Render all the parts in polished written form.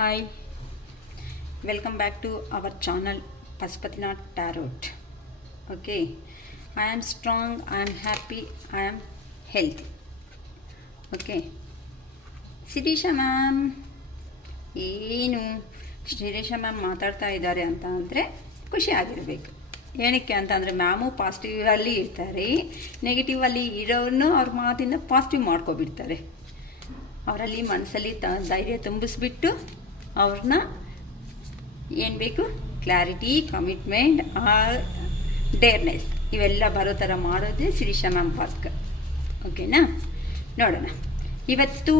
Hi, welcome back to our channel Pashupatinath Tarot. Okay, I am strong, I am happy, I am healthy. Okay, Shirisha ma'am ಏನು Shirisha ma'am ಮಾತಾಡ್ತಾ ಇದ್ದಾರೆ ಅಂತ ಅಂದರೆ ಖುಷಿ ಆಗಿರಬೇಕು. ಏನಕ್ಕೆ ಅಂತಂದರೆ ಮ್ಯಾಮು ಪಾಸಿಟಿವಲ್ಲಿ ಇರ್ತಾರೆ, ನೆಗೆಟಿವಲ್ಲಿ ಇರೋರನ್ನು ಅವ್ರ ಮಾತಿಂದ ಪಾಸಿಟಿವ್ ಮಾಡ್ಕೊಬಿಡ್ತಾರೆ. ಅವರಲ್ಲಿ ಮನಸ್ಸಲ್ಲಿ ಧೈರ್ಯ ತುಂಬಿಸ್ಬಿಟ್ಟು ಅವ್ರನ್ನ ಏನು ಬೇಕು ಕ್ಲಾರಿಟಿ, ಕಮಿಟ್ಮೆಂಟ್, ಡೇರ್ನೆಸ್ ಇವೆಲ್ಲ ಬರೋ ಥರ ಮಾಡೋದೇ ಶಿರೀಷಾ ಮ್ಯಾಮ್ ಪಾರ್ಕ್. ಓಕೆನಾ, ನೋಡೋಣ. ಇವತ್ತು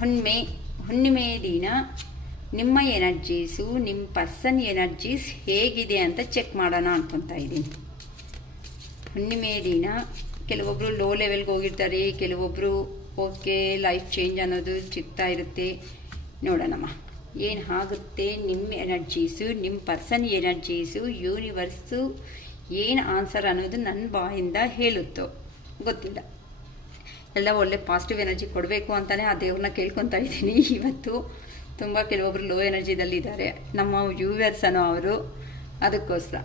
ಹುಣ್ಣಿಮೆ ದಿನ ನಿಮ್ಮ ಎನರ್ಜೀಸು, ನಿಮ್ಮ ಪರ್ಸನ್ ಎನರ್ಜೀಸ್ ಹೇಗಿದೆ ಅಂತ ಚೆಕ್ ಮಾಡೋಣ ಅನ್ಕೊತಾ ಇದ್ದೀನಿ. ಹುಣ್ಣಿಮೆ ದಿನ ಕೆಲವೊಬ್ಬರು ಲೋ ಲೆವೆಲ್ಗೆ ಹೋಗಿರ್ತಾರೆ, ಕೆಲವೊಬ್ಬರು ಓಕೆ ಲೈಫ್ ಚೇಂಜ್ ಅನ್ನೋದು ಸಿಗ್ತಾ ಇರುತ್ತೆ. ನೋಡೋಣಮ್ಮ ಏನು ಆಗುತ್ತೆ ನಿಮ್ಮ ಎನರ್ಜೀಸು, ನಿಮ್ಮ ಪರ್ಸನ್ ಎನರ್ಜೀಸು, ಯೂನಿವರ್ಸು ಏನು ಆನ್ಸರ್ ಅನ್ನೋದು ನನ್ನ ಬಾಯಿಂದ ಹೇಳುತ್ತೋ ಗೊತ್ತಿಲ್ಲ. ಎಲ್ಲ ಒಳ್ಳೆ ಪಾಸಿಟಿವ್ ಎನರ್ಜಿ ಕೊಡಬೇಕು ಅಂತಲೇ ಆ ದೇವ್ರನ್ನ ಕೇಳ್ಕೊತಾ ಇದ್ದೀನಿ. ಇವತ್ತು ತುಂಬ ಕೆಲವೊಬ್ಬರು ಲೋ ಎನರ್ಜಿದಲ್ಲಿದ್ದಾರೆ, ನಮ್ಮ ವ್ಯೂವರ್ಸ್ ಅನ್ನೋ ಅವರು. ಅದಕ್ಕೋಸ್ಕರ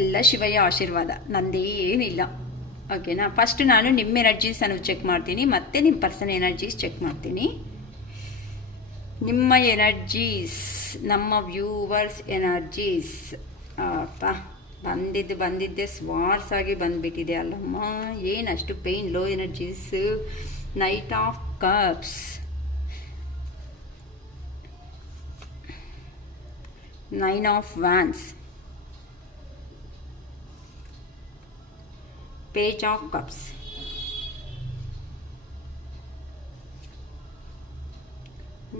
ಎಲ್ಲ ಶಿವಯ್ಯ ಆಶೀರ್ವಾದ, ನಂದೇ ಏನಿಲ್ಲ. ಓಕೆನಾ, ಫಸ್ಟ್ ನಾನು ನಿಮ್ಮ ಎನರ್ಜೀಸ್ ಅನ್ನು ಚೆಕ್ ಮಾಡ್ತೀನಿ, ಮತ್ತೆ ನಿಮ್ಮ ಪರ್ಸನ್ ಎನರ್ಜೀಸ್ ಚೆಕ್ ಮಾಡ್ತೀನಿ. ನಿಮ್ಮ ಎನರ್ಜೀಸ್, ನಮ್ಮ ವ್ಯೂವರ್ಸ್ ಎನರ್ಜೀಸ್ ಬಂದಿದ್ದೆ ಸ್ವಾರ್ಸ್ ಆಗಿ ಬಂದ್ಬಿಟ್ಟಿದೆ ಅಲ್ಲಮ್ಮ. ಏನಷ್ಟು pain, low energies. Knight of cups, nine of wands, Page of Cups,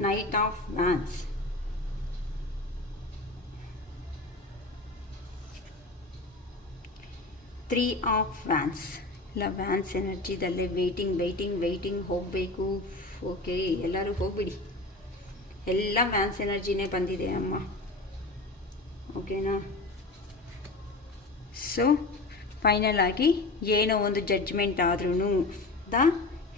Knight of Wands, Three of Wands. ಇಲ್ಲ ವ್ಯಾನ್ಸ್ ಎನರ್ಜಿದಲ್ಲೇ ವೆಯ್ಟಿಂಗ್ ಹೋಗಬೇಕು. ಓಕೆ, ಎಲ್ಲರೂ ಹೋಗ್ಬಿಡಿ, ಎಲ್ಲ ವ್ಯಾನ್ಸ್ ಎನರ್ಜಿನೇ ಬಂದಿದೆ ಅಮ್ಮ. ಓಕೆನಾ, ಸೊ ಫೈನಲ್ ಆಗಿ ಏನೋ ಒಂದು ಜಡ್ಜ್ಮೆಂಟ್ ಆದ್ರೂ ದ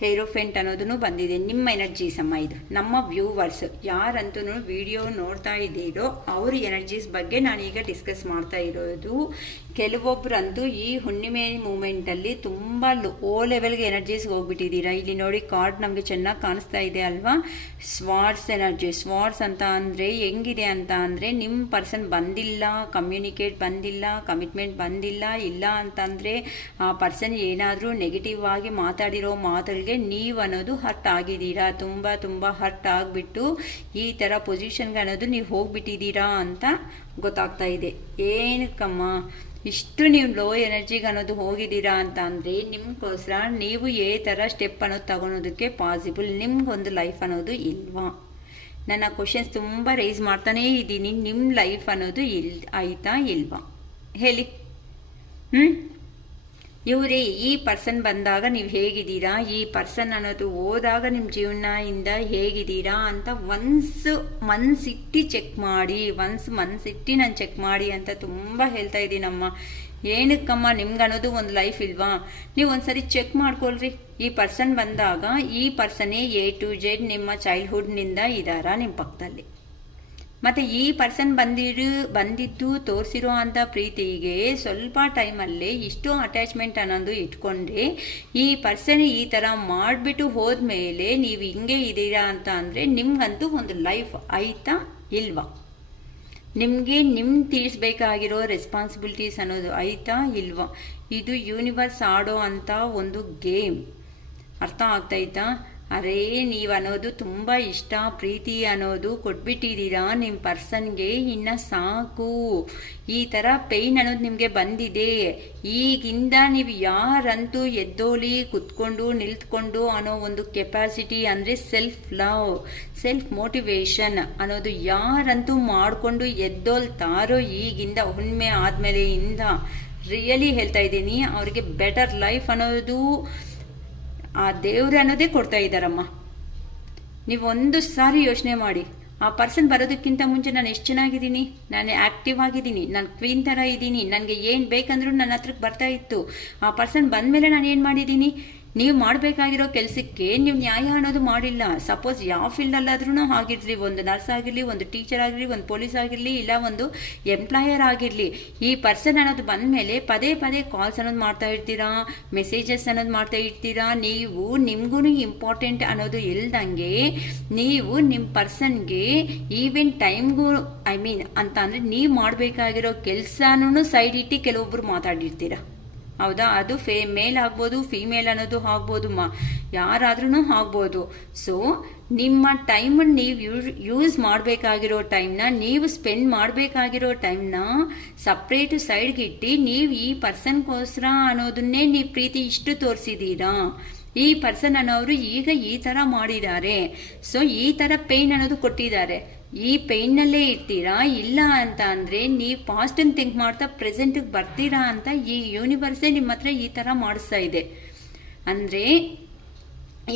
ಹೇರೋಫೆಂಟ್ ಅನ್ನೋದನ್ನು ಬಂದಿದೆ. ನಿಮ್ಮ ಎನರ್ಜೀಸ್ ಅಮ್ಮ, ಇದು ನಮ್ಮ ವ್ಯೂವರ್ಸ್ ಯಾರಂತೂ ವಿಡಿಯೋ ನೋಡ್ತಾ ಇದ್ದೀರೋ ಅವ್ರ ಎನರ್ಜೀಸ್ ಬಗ್ಗೆ ನಾನೀಗ ಡಿಸ್ಕಸ್ ಮಾಡ್ತಾ ಇರೋದು. ಕೆಲವೊಬ್ಬರಂತೂ ಈ ಹುಣ್ಣಿಮೆ ಮೂಮೆಂಟಲ್ಲಿ ತುಂಬ ಲೋ ಲೆವೆಲ್ಗೆ ಎನರ್ಜೀಸ್ಗೆ ಹೋಗ್ಬಿಟ್ಟಿದ್ದೀರಾ. ಇಲ್ಲಿ ನೋಡಿ, ಕಾರ್ಡ್ ನಮಗೆ ಚೆನ್ನಾಗಿ ಕಾಣಿಸ್ತಾ ಇದೆ ಅಲ್ವಾ. ಸ್ವಾರ್ಡ್ಸ್ ಎನರ್ಜಿ. ಸ್ವಾರ್ಡ್ಸ್ ಅಂತ ಅಂದರೆ ಹೆಂಗಿದೆ ಅಂತ ಅಂದರೆ, ನಿಮ್ಮ ಪರ್ಸನ್ ಬಂದಿಲ್ಲ, ಕಮ್ಯುನಿಕೇಟ್ ಬಂದಿಲ್ಲ, ಕಮಿಟ್ಮೆಂಟ್ ಬಂದಿಲ್ಲ. ಇಲ್ಲ ಅಂತಂದರೆ ಆ ಪರ್ಸನ್ ಏನಾದರೂ ನೆಗೆಟಿವ್ ಆಗಿ ಮಾತಾಡಿರೋ ಮಾತುಗಳಿಗೆ ನೀವು ಅನ್ನೋದು ಹರ್ಟ್ ಆಗಿದ್ದೀರಾ. ತುಂಬ ಹರ್ಟ್ ಆಗಿಬಿಟ್ಟು ಈ ಥರ ಪೊಸಿಷನ್ಗೆ ಅನ್ನೋದು ನೀವು ಹೋಗ್ಬಿಟ್ಟಿದ್ದೀರಾ ಅಂತ ಗೊತ್ತಾಗ್ತಾ ಇದೆ. ಏನಕ್ಕಮ್ಮ ಇಷ್ಟು ನೀವು ಲೋ ಎನರ್ಜಿಗೆ ಅನ್ನೋದು ಹೋಗಿದ್ದೀರಾ ಅಂತ ಅಂದರೆ, ನಿಮಗೋಸ್ಕರ ನೀವು ಏ ಥರ ಸ್ಟೆಪ್ ಅನ್ನೋದು ತಗೊಳೋದಕ್ಕೆ ಪಾಸಿಬಲ್. ನಿಮ್ಗೊಂದು ಲೈಫ್ ಅನ್ನೋದು ಇಲ್ವಾ? ನನ್ನ ಕ್ವಶನ್ಸ್ ತುಂಬ ರೈಸ್ ಮಾಡ್ತಾನೇ ಇದ್ದೀನಿ. ನಿಮ್ಮ ಲೈಫ್ ಅನ್ನೋದು ಆಯ್ತಾ ಇಲ್ವಾ ಹೇಳಿ? ಇವರೇ ಈ ಪರ್ಸನ್ ಬಂದಾಗ ನೀವು ಹೇಗಿದ್ದೀರಾ, ಈ ಪರ್ಸನ್ ಅನ್ನೋದು ಹೋದಾಗ ನಿಮ್ಮ ಜೀವನದಿಂದ ಹೇಗಿದ್ದೀರಾ ಅಂತ ಮನ್ಸಿಟ್ಟು ಚೆಕ್ ಮಾಡಿ, ಮನ್ಸಿಟ್ಟು ನಾನು ಚೆಕ್ ಮಾಡಿ ಅಂತ ತುಂಬ ಹೇಳ್ತಾ ಇದ್ದೀನಮ್ಮ. ಏನಕ್ಕಮ್ಮ, ನಿಮ್ಗೆ ಅನ್ನೋದು ಒಂದು ಲೈಫ್ ಇಲ್ವಾ? ನೀವು ಒಂದ್ಸರಿ ಚೆಕ್ ಮಾಡ್ಕೊಳ್ರಿ. ಈ ಪರ್ಸನ್ ಬಂದಾಗ ಈ ಪರ್ಸನ್ನೇ A to Z ನಿಮ್ಮ ಚೈಲ್ಡ್ಹುಡ್ನಿಂದ ಇದ್ದಾರಾ ನಿಮ್ಮ ಪಕ್ಕದಲ್ಲಿ? ಮತ್ತು ಈ ಪರ್ಸನ್ ಬಂದಿದ್ದು ತೋರಿಸಿರೋ ಅಂಥ ಪ್ರೀತಿಗೆ ಸ್ವಲ್ಪ ಟೈಮಲ್ಲೇ ಇಷ್ಟು ಅಟ್ಯಾಚ್ಮೆಂಟ್ ಅನ್ನೋದು ಇಟ್ಕೊಂಡ್ರೆ, ಈ ಪರ್ಸನ್ ಈ ಥರ ಮಾಡಿಬಿಟ್ಟು ಹೋದ್ಮೇಲೆ ನೀವು ಹಿಂಗೆ ಇದ್ದೀರಾ ಅಂತ ಅಂದರೆ ನಿಮ್ಗಂತೂ ಒಂದು ಲೈಫ್ ಆಯ್ತಾ ಇಲ್ವಾ? ನಿಮಗೆ ತೀರಿಸ್ಬೇಕಾಗಿರೋ ರೆಸ್ಪಾನ್ಸಿಬಿಲಿಟೀಸ್ ಅನ್ನೋದು ಆಯ್ತಾ ಇಲ್ವಾ? ಇದು ಯೂನಿವರ್ಸ್ ಆಡೋ ಅಂಥ ಒಂದು ಗೇಮ್. ಅರ್ಥ ಆಗ್ತಾಯ್ತಾ? ಅರೇ ನೀವು ಅನ್ನೋದು ತುಂಬ ಇಷ್ಟ, ಪ್ರೀತಿ ಅನ್ನೋದು ಕೊಟ್ಬಿಟ್ಟಿದ್ದೀರಾ ನಿಮ್ಮ ಪರ್ಸನ್ಗೆ. ಇನ್ನು ಸಾಕು, ಈ ಥರ ಪೇಯ್ನ್ ಅನ್ನೋದು ನಿಮಗೆ ಬಂದಿದೆ. ಈಗಿಂದ ನೀವು ಯಾರಂತೂ ಎದ್ದೋಲಿ, ಕುತ್ಕೊಂಡು ನಿಲ್ತ್ಕೊಂಡು ಅನ್ನೋ ಒಂದು ಕೆಪಾಸಿಟಿ ಅಂದರೆ ಸೆಲ್ಫ್ ಲವ್, ಸೆಲ್ಫ್ ಮೋಟಿವೇಶನ್ ಅನ್ನೋದು ಯಾರಂತೂ ಮಾಡಿಕೊಂಡು ಎದ್ದೋಲ್ತಾರೋ ಈಗಿಂದ ಹುಣ್ಣಿಮೆ ಆದಮೇಲೆ ರಿಯಲಿ ಹೇಳ್ತಾ ಇದ್ದೀನಿ, ಅವ್ರಿಗೆ ಬೆಟರ್ ಲೈಫ್ ಅನ್ನೋದು ಆ ದೇವ್ರು ಅನ್ನೋದೇ ಕೊಡ್ತಾ ಇದ್ದಾರಮ್ಮ. ನೀವು ಒಂದು ಸಾರಿ ಯೋಚನೆ ಮಾಡಿ, ಆ ಪರ್ಸನ್ ಬರೋದಕ್ಕಿಂತ ಮುಂಚೆ ನಾನು ಎಷ್ಟು ಚೆನ್ನಾಗಿದ್ದೀನಿ, ನಾನು ಆ್ಯಕ್ಟಿವ್ ಆಗಿದ್ದೀನಿ, ನಾನು ಕ್ವೀನ್ ಥರ ಇದ್ದೀನಿ, ನನಗೆ ಏನು ಬೇಕಂದ್ರೂ ನನ್ನ ಹತ್ರಕ್ಕೆ ಬರ್ತಾ ಇತ್ತು. ಆ ಪರ್ಸನ್ ಬಂದಮೇಲೆ ನಾನು ಏನು ಮಾಡಿದ್ದೀನಿ, ನೀವು ಮಾಡಬೇಕಾಗಿರೋ ಕೆಲಸಕ್ಕೆ ನೀವು ನ್ಯಾಯ ಅನ್ನೋದು ಮಾಡಿಲ್ಲ. ಸಪೋಸ್ ಯಾವ ಫೀಲ್ಡಲ್ಲಾದ್ರೂ ಆಗಿರಲಿ, ಒಂದು ನರ್ಸ್ ಆಗಿರಲಿ, ಒಂದು ಟೀಚರ್ ಆಗಿರಲಿ, ಒಂದು ಪೊಲೀಸ್ ಆಗಿರಲಿ, ಇಲ್ಲ ಒಂದು ಎಂಪ್ಲಾಯರ್ ಆಗಿರಲಿ, ಈ ಪರ್ಸನ್ ಅನ್ನೋದು ಬಂದ ಮೇಲೆ ಪದೇ ಪದೇ ಕಾಲ್ಸ್ ಅನ್ನೋದು ಮಾಡ್ತಾ ಇರ್ತೀರಾ, ಮೆಸೇಜಸ್ ಅನ್ನೋದು ಮಾಡ್ತಾ ಇರ್ತೀರಾ. ನೀವು ನಿಮಗೂ ಇಂಪಾರ್ಟೆಂಟ್ ಅನ್ನೋದು ಇಲ್ದಂಗೆ ನೀವು ನಿಮ್ಮ ಪರ್ಸನ್ಗೆ ಈವನ್ ಟೈಮ್ಗೂ ಅಂತ ಅಂದರೆ ನೀವು ಮಾಡಬೇಕಾಗಿರೋ ಕೆಲಸನೂ ಸೈಡ್ ಇಟ್ಟು ಕೆಲವೊಬ್ಬರು ಮಾತಾಡಿರ್ತೀರ. ಹೌದಾ? ಅದು ಮೇಲ್ ಆಗ್ಬೋದು, ಫೀಮೇಲ್ ಅನ್ನೋದು ಆಗ್ಬೋದು, ಯಾರಾದ್ರೂ ಆಗ್ಬೋದು. ಸೊ ನಿಮ್ಮ ಟೈಮನ್ನು ನೀವು ಯೂಸ್ ಮಾಡಬೇಕಾಗಿರೋ ಟೈಮ್ನ, ನೀವು ಸ್ಪೆಂಡ್ ಮಾಡಬೇಕಾಗಿರೋ ಟೈಮ್ನ ಸಪ್ರೇಟು ಸೈಡ್ಗೆ ಇಟ್ಟು ನೀವು ಈ ಪರ್ಸನ್ಗೋಸ್ಕರ ಅನ್ನೋದನ್ನೇ ನೀವು ಪ್ರೀತಿ ಇಷ್ಟು ತೋರಿಸಿದ್ದೀರಾ. ಈ ಪರ್ಸನ್ ಅನ್ನೋರು ಈಗ ಈ ಥರ ಮಾಡಿದ್ದಾರೆ, ಸೊ ಈ ಥರ ಪೇಯ್ನ್ ಅನ್ನೋದು ಕೊಟ್ಟಿದ್ದಾರೆ, ಈ ಪೇಯ್ನಲ್ಲೇ ಇರ್ತೀರಾ. ಇಲ್ಲ ಅಂತ ಅಂದರೆ ನೀವು ಪಾಸ್ಟನ್ನು ಥಿಂಕ್ ಮಾಡ್ತಾ ಪ್ರೆಸೆಂಟಿಗೆ ಬರ್ತೀರಾ ಅಂತ ಈ ಯೂನಿವರ್ಸೇ ನಿಮ್ಮ ಹತ್ರ ಈ ಥರ ಮಾಡಿಸ್ತಾ ಇದೆ. ಅಂದರೆ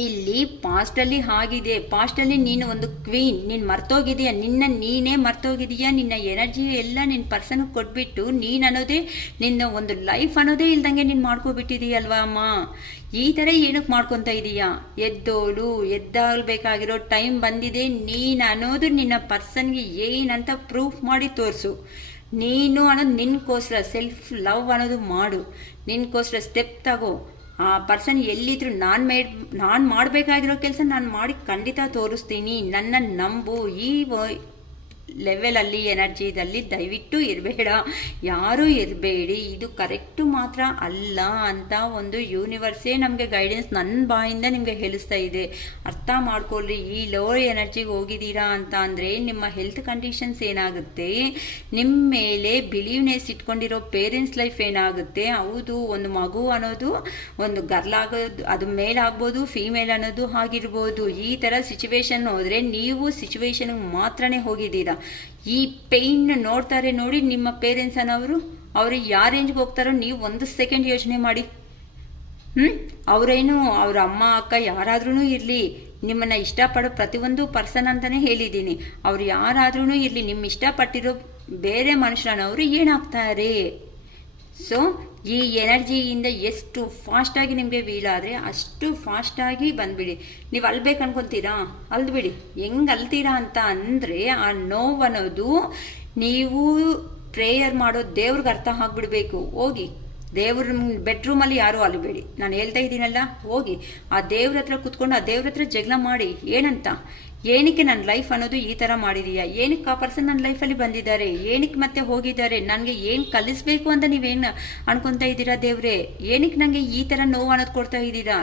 ಇಲ್ಲಿ ಪಾಸ್ಟಲ್ಲಿ ಆಗಿದೆ, ಪಾಸ್ಟಲ್ಲಿ ನೀನು ಒಂದು ಕ್ವೀನ್, ನೀನು ಮರ್ತೋಗಿದೆಯಾ, ನೀನೇ ಮರ್ತೋಗಿದೆಯಾ, ನಿನ್ನ ಎನರ್ಜಿ ಎಲ್ಲ ನಿನ್ನ ಪರ್ಸನ್ಗೆ ಕೊಟ್ಬಿಟ್ಟು ನೀನು ಅನ್ನೋದೇ ನಿನ್ನ ಒಂದು ಲೈಫ್ ಅನ್ನೋದೇ ಇಲ್ದಂಗೆ ನೀನು ಮಾಡ್ಕೊಬಿಟ್ಟಿದೀಯಲ್ವಾ ಅಮ್ಮ. ಈ ಥರ ಏನಕ್ಕೆ ಮಾಡ್ಕೊತಾ ಇದೀಯಾ? ಎದ್ದಾಗಬೇಕಾಗಿರೋ ಟೈಮ್ ಬಂದಿದೆ. ನೀನು ಅನ್ನೋದು ನಿನ್ನ ಪರ್ಸನ್ಗೆ ಏನಂತ ಪ್ರೂಫ್ ಮಾಡಿ ತೋರಿಸು. ನೀನು ಅನ್ನೋದು ನಿನ್ಗೋಸ್ಕರ ಸೆಲ್ಫ್ ಲವ್ ಅನ್ನೋದು ಮಾಡು, ನಿನ್ಗೋಸ್ಕರ ಸ್ಟೆಪ್ ತಗೋ. ಆ ಪರ್ಸನ್ ಎಲ್ಲಿದ್ರು ನಾನು ಮಾಡಬೇಕಾಗಿರೋ ಕೆಲಸ ನಾನು ಮಾಡಿ ಖಂಡಿತ ತೋರಿಸ್ತೀನಿ, ನನ್ನ ನಂಬು. ಈ ಲೆವೆಲಲ್ಲಿ ಎನರ್ಜಿದಲ್ಲಿ ದಯವಿಟ್ಟು ಇರಬೇಡ, ಯಾರೂ ಇರಬೇಡಿ, ಇದು ಕರೆಕ್ಟು ಮಾತ್ರ ಅಲ್ಲ ಅಂತ ಒಂದು ಯೂನಿವರ್ಸೇ ನಮಗೆ ಗೈಡೆನ್ಸ್ ನನ್ನ ಬಾಯಿಂದ ನಿಮಗೆ ಹೇಳಿಸ್ತಾ ಇದೆ. ಅರ್ಥ ಮಾಡ್ಕೊಳ್ರಿ. ಈ ಲೋ ಎನರ್ಜಿಗೆ ಹೋಗಿದ್ದೀರಾ ಅಂತ ಅಂದರೆ ನಿಮ್ಮ ಹೆಲ್ತ್ ಕಂಡೀಷನ್ಸ್ ಏನಾಗುತ್ತೆ, ನಿಮ್ಮ ಮೇಲೆ ಬಿಲೀವ್ನೆಸ್ ಇಟ್ಕೊಂಡಿರೋ ಪೇರೆಂಟ್ಸ್ ಲೈಫ್ ಏನಾಗುತ್ತೆ. ಹೌದು, ಒಂದು ಮಗು ಅನ್ನೋದು ಒಂದು ಗರ್ಲ್ ಆಗೋದು, ಅದು ಮೇಲ್ ಆಗ್ಬೋದು, ಫೀಮೇಲ್ ಅನ್ನೋದು ಆಗಿರ್ಬೋದು. ಈ ಥರ ಸಿಚುವೇಶನ್ ಹೋದರೆ ನೀವು ಸಿಚುವೇಶನ್ಗೆ ಮಾತ್ರನೇ ಹೋಗಿದ್ದೀರಾ. ಈ ಪೇಯ್ನ್ ನೋಡ್ತಾರೆ ನೋಡಿ ನಿಮ್ಮ ಪೇರೆಂಟ್ಸ್ ಅನ್ನೋರು, ಅವ್ರಿಗೆ ಯಾವ ರೇಂಜ್ಗೆ ಹೋಗ್ತಾರೋ ನೀವು ಒಂದು ಸೆಕೆಂಡ್ ಯೋಚನೆ ಮಾಡಿ. ಅವರೇನು ಅವ್ರ ಅಮ್ಮ ಅಕ್ಕ ಯಾರಾದ್ರೂ ಇರಲಿ, ನಿಮ್ಮನ್ನು ಇಷ್ಟಪಡೋ ಪ್ರತಿಯೊಂದು ಪರ್ಸನ್ ಅಂತಲೇ ಹೇಳಿದ್ದೀನಿ, ಅವ್ರು ಯಾರಾದ್ರೂ ಇರಲಿ, ನಿಮ್ಮ ಇಷ್ಟಪಟ್ಟಿರೋ ಬೇರೆ ಮನುಷ್ಯನವರು ಏನಾಗ್ತಾರೆ. ಸೊ ಈ ಎನರ್ಜಿಯಿಂದ ಎಷ್ಟು ಫಾಸ್ಟಾಗಿ ನಿಮಗೆ ವೀಲಾದರೆ ಅಷ್ಟು ಫಾಸ್ಟಾಗಿ ಬಂದುಬಿಡಿ. ನೀವು ಅಲ್ಬೇಕು ಅನ್ಕೊತೀರಾ, ಅಲ್ದ್ಬಿಡಿ. ಹೆಂಗೆ ಅಲ್ತೀರಾ ಅಂತ ಅಂದರೆ ಆ ನೋವು ಅನ್ನೋದು ನೀವು ಪ್ರೇಯರ್ ಮಾಡೋ ದೇವ್ರಿಗೆ ಅರ್ಥ ಆಗಿಬಿಡ್ಬೇಕು. ಹೋಗಿ ದೇವ್ರ ಬೆಡ್ರೂಮಲ್ಲಿ ಯಾರೂ ಅಲ್ಬೇಡಿ, ನಾನು ಹೇಳ್ತಾ ಇದ್ದೀನಲ್ಲ, ಹೋಗಿ ಆ ದೇವ್ರ ಹತ್ರ ಕೂತ್ಕೊಂಡು ಆ ದೇವ್ರ ಹತ್ರ ಜಗಳ ಮಾಡಿ. ಏನಕ್ಕೆ ನನ್ನ ಲೈಫ್ ಅನ್ನೋದು ಈ ಥರ ಮಾಡಿದೀಯಾ, ಏನಕ್ಕೆ ಆ ಪರ್ಸನ್ ನನ್ನ ಲೈಫಲ್ಲಿ ಬಂದಿದ್ದಾರೆ, ಏನಕ್ಕೆ ಮತ್ತೆ ಹೋಗಿದ್ದಾರೆ, ನನಗೆ ಏನು ಕಲಿಸ್ಬೇಕು ಅಂತ ನೀವೇನು ಅನ್ಕೊತಾ ಇದ್ದೀರಾ ದೇವ್ರೆ, ಏನಕ್ಕೆ ನನಗೆ ಈ ಥರ ನೋವು ಅನ್ನೋದು ಕೊಡ್ತಾ ಇದ್ದೀರಾ.